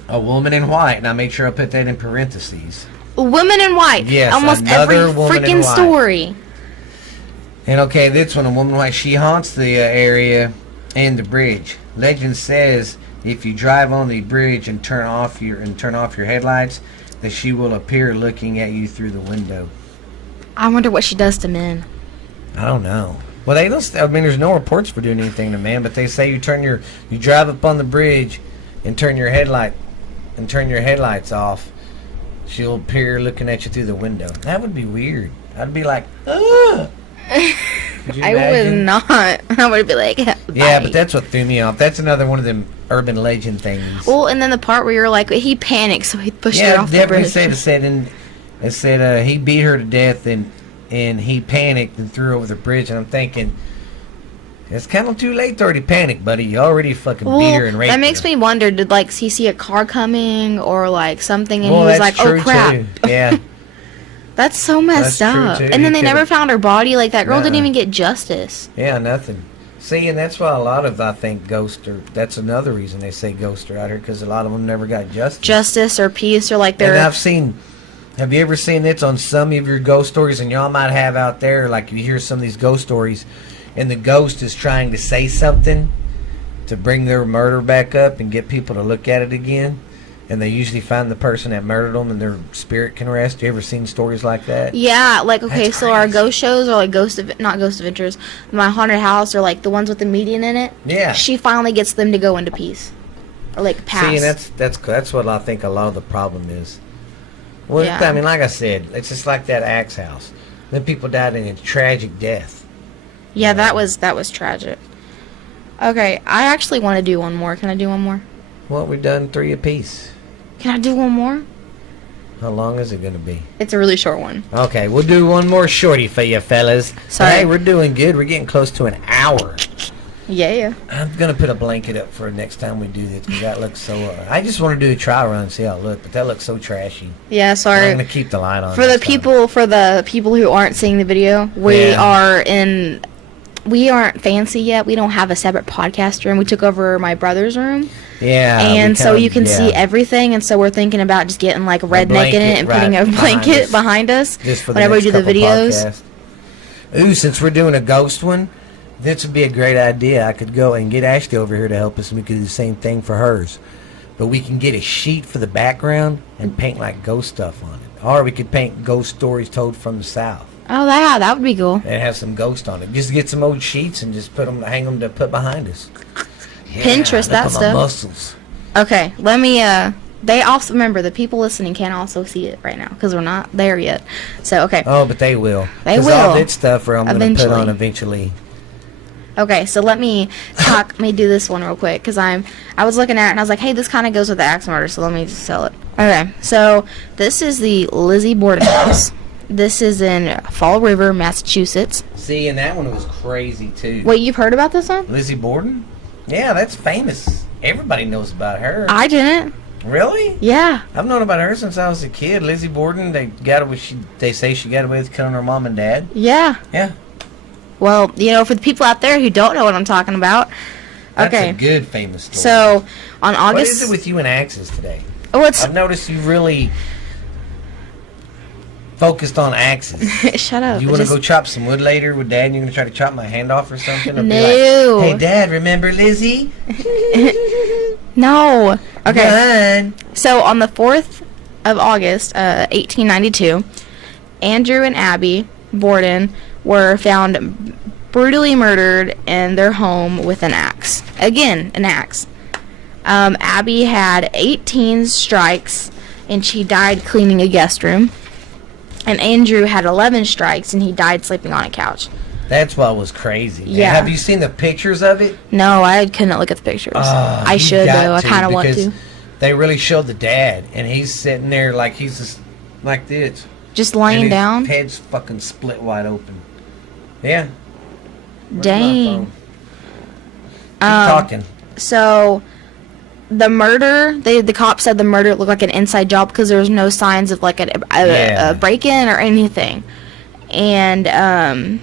a woman in white, and I made sure I put that in parentheses. Woman in white. Yes, almost every freaking story. And okay, this one, a woman in white, she haunts the area and the bridge. Legend says if you drive on the bridge and turn off your headlights, that she will appear looking at you through the window. I wonder what she does to men. I don't know. Well, they don't. I mean, there's no reports for doing anything to men, but they say you drive up on the bridge, and turn your headlights off, she'll appear looking at you through the window. That would be weird. I'd be like, ugh. I would not. I would be like, bye. Yeah, but that's what threw me off. That's another one of them urban legend things. Well, and then the part where you're like, he panicked, so he pushed her off the Deborah bridge. said he beat her to death and he panicked and threw her over the bridge. And I'm thinking, it's kind of too late to already panic, buddy. You already fucking beat her and raped her. That makes me wonder, did he see a car coming or something, and he was like, oh crap. Too. Yeah. That's so messed up. And then they never found her body. Like, that girl didn't even get justice. Yeah, nothing. See, and that's why a lot of, I think, that's another reason they say ghosts are out here, because a lot of them never got justice. Justice or peace, or they're... And have you ever seen this on some of your ghost stories, and y'all might have out there, like you hear some of these ghost stories, and the ghost is trying to say something to bring their murder back up and get people to look at it again? And they usually find the person that murdered them and their spirit can rest. You ever seen stories like that? Yeah, okay, so our ghost shows are not Ghost Adventures, My Haunted House, or the ones with the medium in it. Yeah. She finally gets them to go into peace. Or pass. See, and that's what I think a lot of the problem is. Well, yeah. I mean, like I said, it's just like that Axe house. Then people died in a tragic death. Yeah, that was tragic. Okay, I actually want to do one more. Can I do one more? Well, we've done 3 apiece. Can I do one more? How long is it going to be? It's a really short one. Okay, we'll do one more shorty for you fellas. Sorry. Hey, we're doing good. We're getting close to an hour. Yeah. I'm going to put a blanket up for next time we do this, because that looks so... I just want to do a trial run and see how it looks, but that looks so trashy. Yeah, sorry. I'm going to keep the light on. For the people who aren't seeing the video, we aren't fancy yet. We don't have a separate podcast room. We took over my brother's room. Yeah. And so you can see everything, and so we're thinking about just getting redneck in it and putting a blanket behind us whenever we do the videos. Podcasts. Ooh, since we're doing a ghost one, this would be a great idea. I could go and get Ashley over here to help us, and we could do the same thing for hers. But we can get a sheet for the background and paint ghost stuff on it. Or we could paint ghost stories told from the South. Oh, that would be cool. And have some ghost on it. Just get some old sheets and just hang them to put behind us. Yeah, Pinterest, that stuff. My muscles. Okay, let me, they also, remember, the people listening can't also see it right now, because we're not there yet. So, okay. Oh, but they will. They will. All that stuff I'm going to put on eventually. Okay, so let me do this one real quick, because I was looking at it, and I was like, hey, this kind of goes with the axe murder, so let me just sell it. Okay, so this is the Lizzie Borden house. This is in Fall River, Massachusetts. See, and that one was crazy, too. Wait, you've heard about this one? Lizzie Borden? Yeah, that's famous. Everybody knows about her. I didn't. Really? Yeah. I've known about her since I was a kid. Lizzie Borden, they say she got away with killing her mom and dad. Yeah. Yeah. Well, for the people out there who don't know what I'm talking about. Okay. That's a good famous story. So, on August... What is it with you and axes today? I've noticed you really... focused on axes. Shut up. You want to go chop some wood later with Dad, and you're going to try to chop my hand off or something? Or no. Be like, hey, Dad, remember Lizzie? No. Okay. Run. So, on the 4th of August, 1892, Andrew and Abby Borden were found brutally murdered in their home with an axe. Again, an axe. Abby had 18 strikes, and she died cleaning a guest room. And Andrew had 11 strikes, and he died sleeping on a couch. That's what was crazy. Yeah. Have you seen the pictures of it? No, I couldn't look at the pictures. I should, though. I kind of want to. They really showed the dad, and he's sitting there like he's just like this. Just laying down? His head's fucking split wide open. Yeah. Dang. Keep talking. So... the murder, the cops said the murder looked like an inside job because there was no signs of a break-in or anything. And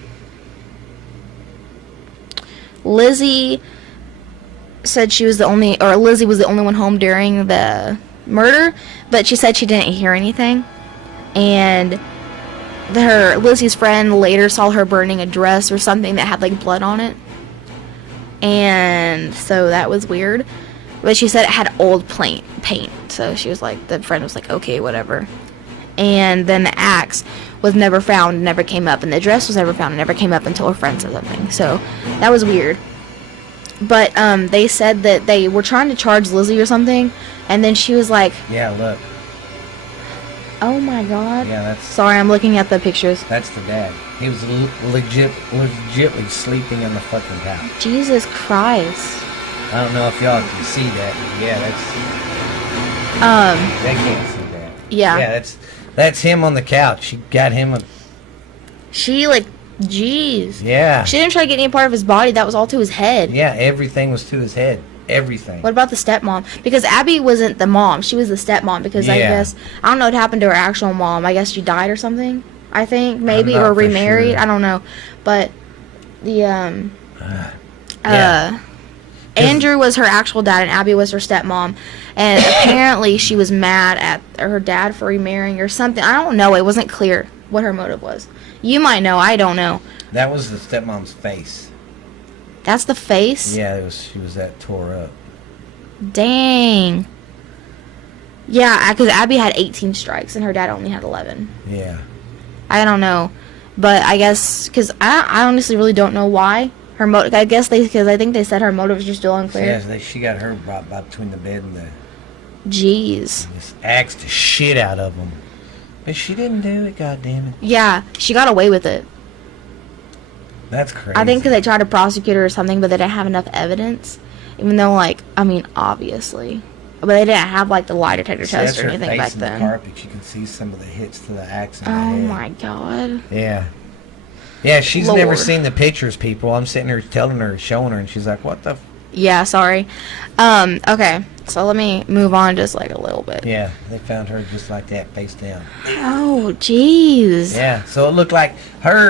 Lizzie said Lizzie was the only one home during the murder, but she said she didn't hear anything. And Lizzie's friend later saw her burning a dress or something that had blood on it. And so that was weird. But she said it had old paint. So she was the friend was okay, whatever. And then the axe was never found, never came up. And the dress was never found and never came up until her friend said something. So that was weird. But they said that they were trying to charge Lizzie or something, and then she was like, Yeah, look. "Oh my God." Yeah, that's... Sorry, I'm looking at the pictures. That's the dad. He was legitly sleeping on the fucking couch. Jesus Christ. I don't know if y'all can see that, but yeah, they can't see that. Yeah. Yeah, that's him on the couch. She got him She, like, jeez. Yeah. She didn't try to get any part of his body. That was all to his head. Yeah, everything was to his head. Everything. What about the stepmom? Because Abby wasn't the mom. She was the stepmom because I guess, I don't know what happened to her actual mom. I guess she died or something, I think, maybe, or remarried. Sure. I don't know. But the, Andrew was her actual dad and Abby was her stepmom. And apparently she was mad at her dad for remarrying or something. I don't know. It wasn't clear what her motive was. You might know. I don't know. That was the stepmom's face. That's the face? Yeah, she was that tore up. Dang. Yeah, because Abby had 18 strikes and her dad only had 11. Yeah. I don't know. But I guess, because I honestly really don't know why. Her motive, I guess because I think they said her motives are still unclear. Yeah, she got her brought by between the bed and the... Jeez. And just axed the shit out of them. But she didn't do it, goddammit. Yeah, she got away with it. That's crazy. I think because they tried to prosecute her or something, but they didn't have enough evidence. Even though, like, I mean, obviously. But they didn't have, like, the lie detector test or anything back then. The carpet, you can see some of the hits to the axe in the head. Oh, my God. Yeah. Yeah, she's never seen the pictures, people. I'm sitting here telling her, showing her, and she's like, what the... Yeah, sorry. Okay, so let me move on just, like, a little bit. Yeah, they found her just like that, face down. Oh, jeez. Yeah, so it looked like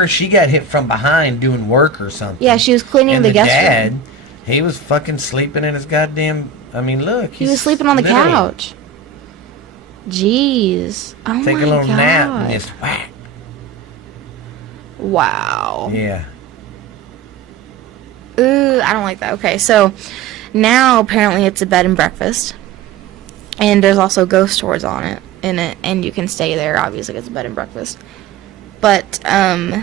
she got hit from behind doing work or something. Yeah, she was cleaning the guest room. And he was fucking sleeping in his goddamn... I mean, look. He was sleeping on the couch. Jeez. Oh, my God. Take a little nap and just whack. Wow. Yeah. Ooh, I don't like that. Okay, so now apparently it's a bed and breakfast. And there's also ghost tours in it, and you can stay there, obviously, it's a bed and breakfast. But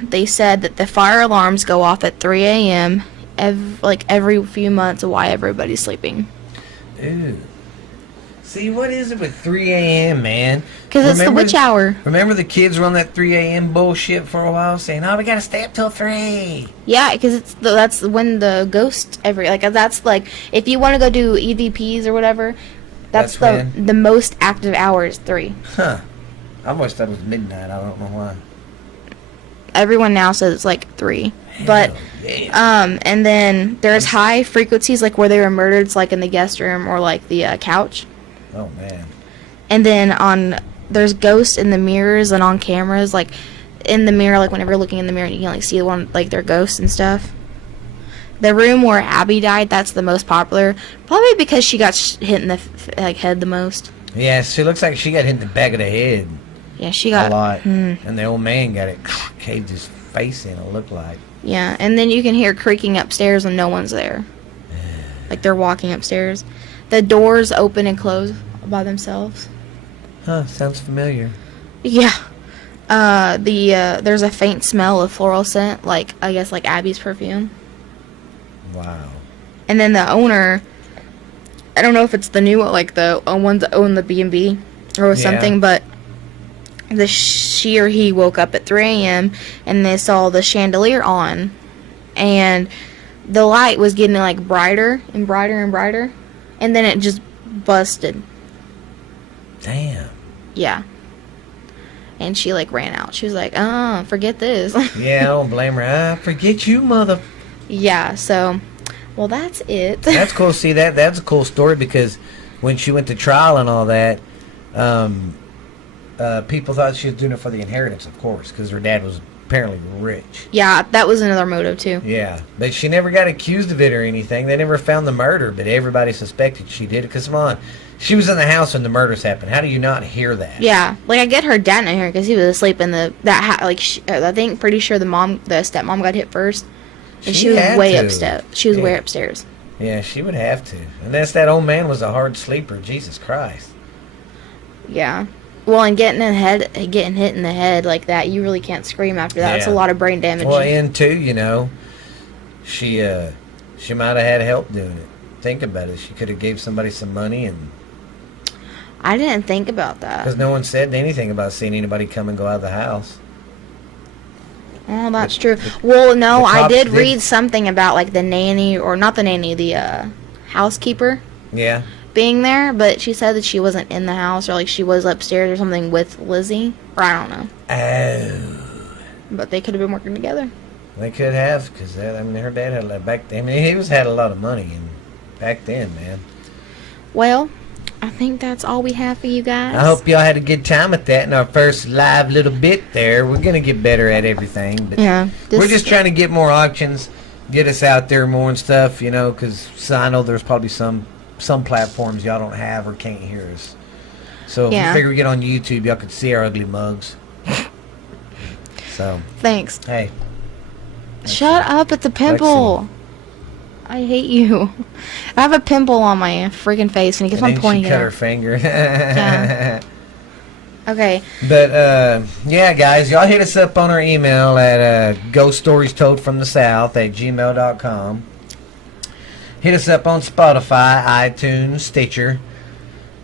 they said that the fire alarms go off at 3 a.m. Every few months while everybody's sleeping. Ooh. See, what is it with 3 a.m., man? Because it's the witch hour. Remember the kids were on that 3 a.m. bullshit for a while, saying, "Oh, we gotta stay up till 3." Yeah, because that's when the ghost that's like if you want to go do EVPs or whatever, that's the most active hour is 3. Huh? I always thought it was midnight. I don't know why. Everyone now says it's like 3. But and then there's high frequencies like where they were murdered, it's like in the guest room or like the couch. Oh man. And then there's ghosts in the mirrors and on cameras, like in the mirror, like whenever you're looking in the mirror, you can like see one like their ghosts and stuff. The room where Abby died, that's the most popular, probably because she got hit in the head the most. Yeah, she looks like she got hit in the back of the head. Yeah, she got a lot, and the old man got it caved his face in. It looked like. Yeah, and then you can hear creaking upstairs when no one's there, like they're walking upstairs. The doors open and close by themselves. Huh? Sounds familiar. Yeah. There's a faint smell of floral scent, like I guess like Abby's perfume. Wow. And then the owner, I don't know if it's the new like the ones that own the B&B or something, but she or he woke up at 3 a.m. and they saw the chandelier on, and the light was getting like brighter and brighter and brighter, and then it just busted. Damn. Yeah. And she like ran out. She was like, forget this. Yeah, I don't blame her. Forget you, mother. Yeah, so, well, that's it. That's cool. See, that's a cool story because when she went to trial and all that, people thought she was doing it for the inheritance, of course, because her dad was apparently rich. Yeah, that was another motive, too. Yeah, but she never got accused of it or anything. They never found the murder, but everybody suspected she did it. Because, come on, she was in the house when the murders happened. How do you not hear that? Yeah, like, I get her dad not here because he was asleep in I think, pretty sure the stepmom got hit first. And she was way upstairs. She was way upstairs. Yeah, she would have to. Unless that old man was a hard sleeper. Jesus Christ. Yeah. Well, and getting hit in the head like that, you really can't scream after that. That's a lot of brain damage. Well, and too, she She might have had help doing it. Think about it. She could have gave somebody some money, and I didn't think about that. because no one said anything about seeing anybody come and go out of the house. Oh, that's true. Well, no, I did did- read something about like the nanny, or not the nanny, the housekeeper Yeah. being there, but she said that she wasn't in the house, or like she was upstairs or something with Lizzie, or I don't know. Oh. But they could have been working together. They could have, because I mean, her dad had a lot back then. I mean, he had a lot of money back then, man. Well, I think that's all we have for you guys. I hope y'all had a good time with that in our first live little bit there. We're going to get better at everything. But Yeah. we're just trying to get more auctions, get us out there more and stuff, you know, because I know there's probably some platforms y'all don't have or can't hear us. So Yeah. we figure we get on YouTube, y'all could see our ugly mugs. So, Thanks. hey. Shut up at the pimple. I hate you. I have a pimple on my freaking face, and he keeps on And then pointing she it cut her out. finger. Yeah. Okay. But, yeah, guys, y'all hit us up on our email at ghoststoriestoldfromthesouth@gmail.com. Hit us up on Spotify, iTunes, Stitcher,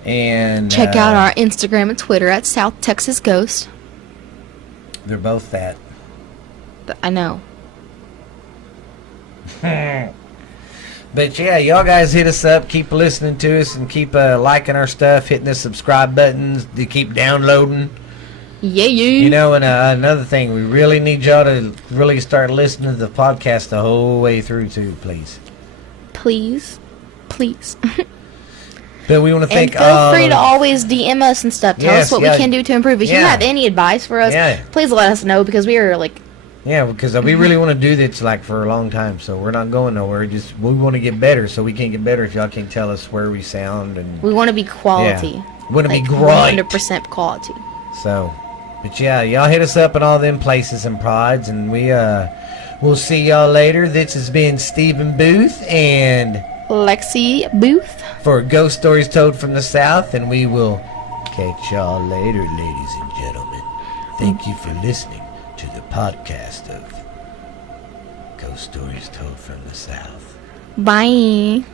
and Check out our Instagram and Twitter at South Texas Ghost. They're both that. I know. But yeah, y'all guys hit us up, keep listening to us, and keep liking our stuff, hitting the subscribe buttons, to keep downloading. Yeah. You know, and another thing, we really need y'all to really start listening to the podcast the whole way through too, please. Please. But we want to And thank feel free to always DM us and stuff. Tell Yes, us what yeah. we can do to improve. If you Yeah. have any advice for us, Yeah. please let us know, because we are like, Yeah, because we really want to do this like for a long time, so we're not going nowhere. Just we want to get better, so we can't get better if y'all can't tell us where we sound and we want to be quality. we want to Like be great. 100% quality. So, but yeah, y'all hit us up in all them places and prods, and we'll see y'all later. This has been Stephen Booth, and Lexi Booth. for Ghost Stories Told from the South, and we will catch y'all later, ladies and gentlemen. Thank you for listening to the podcast of Ghost Stories Told from the South. Bye.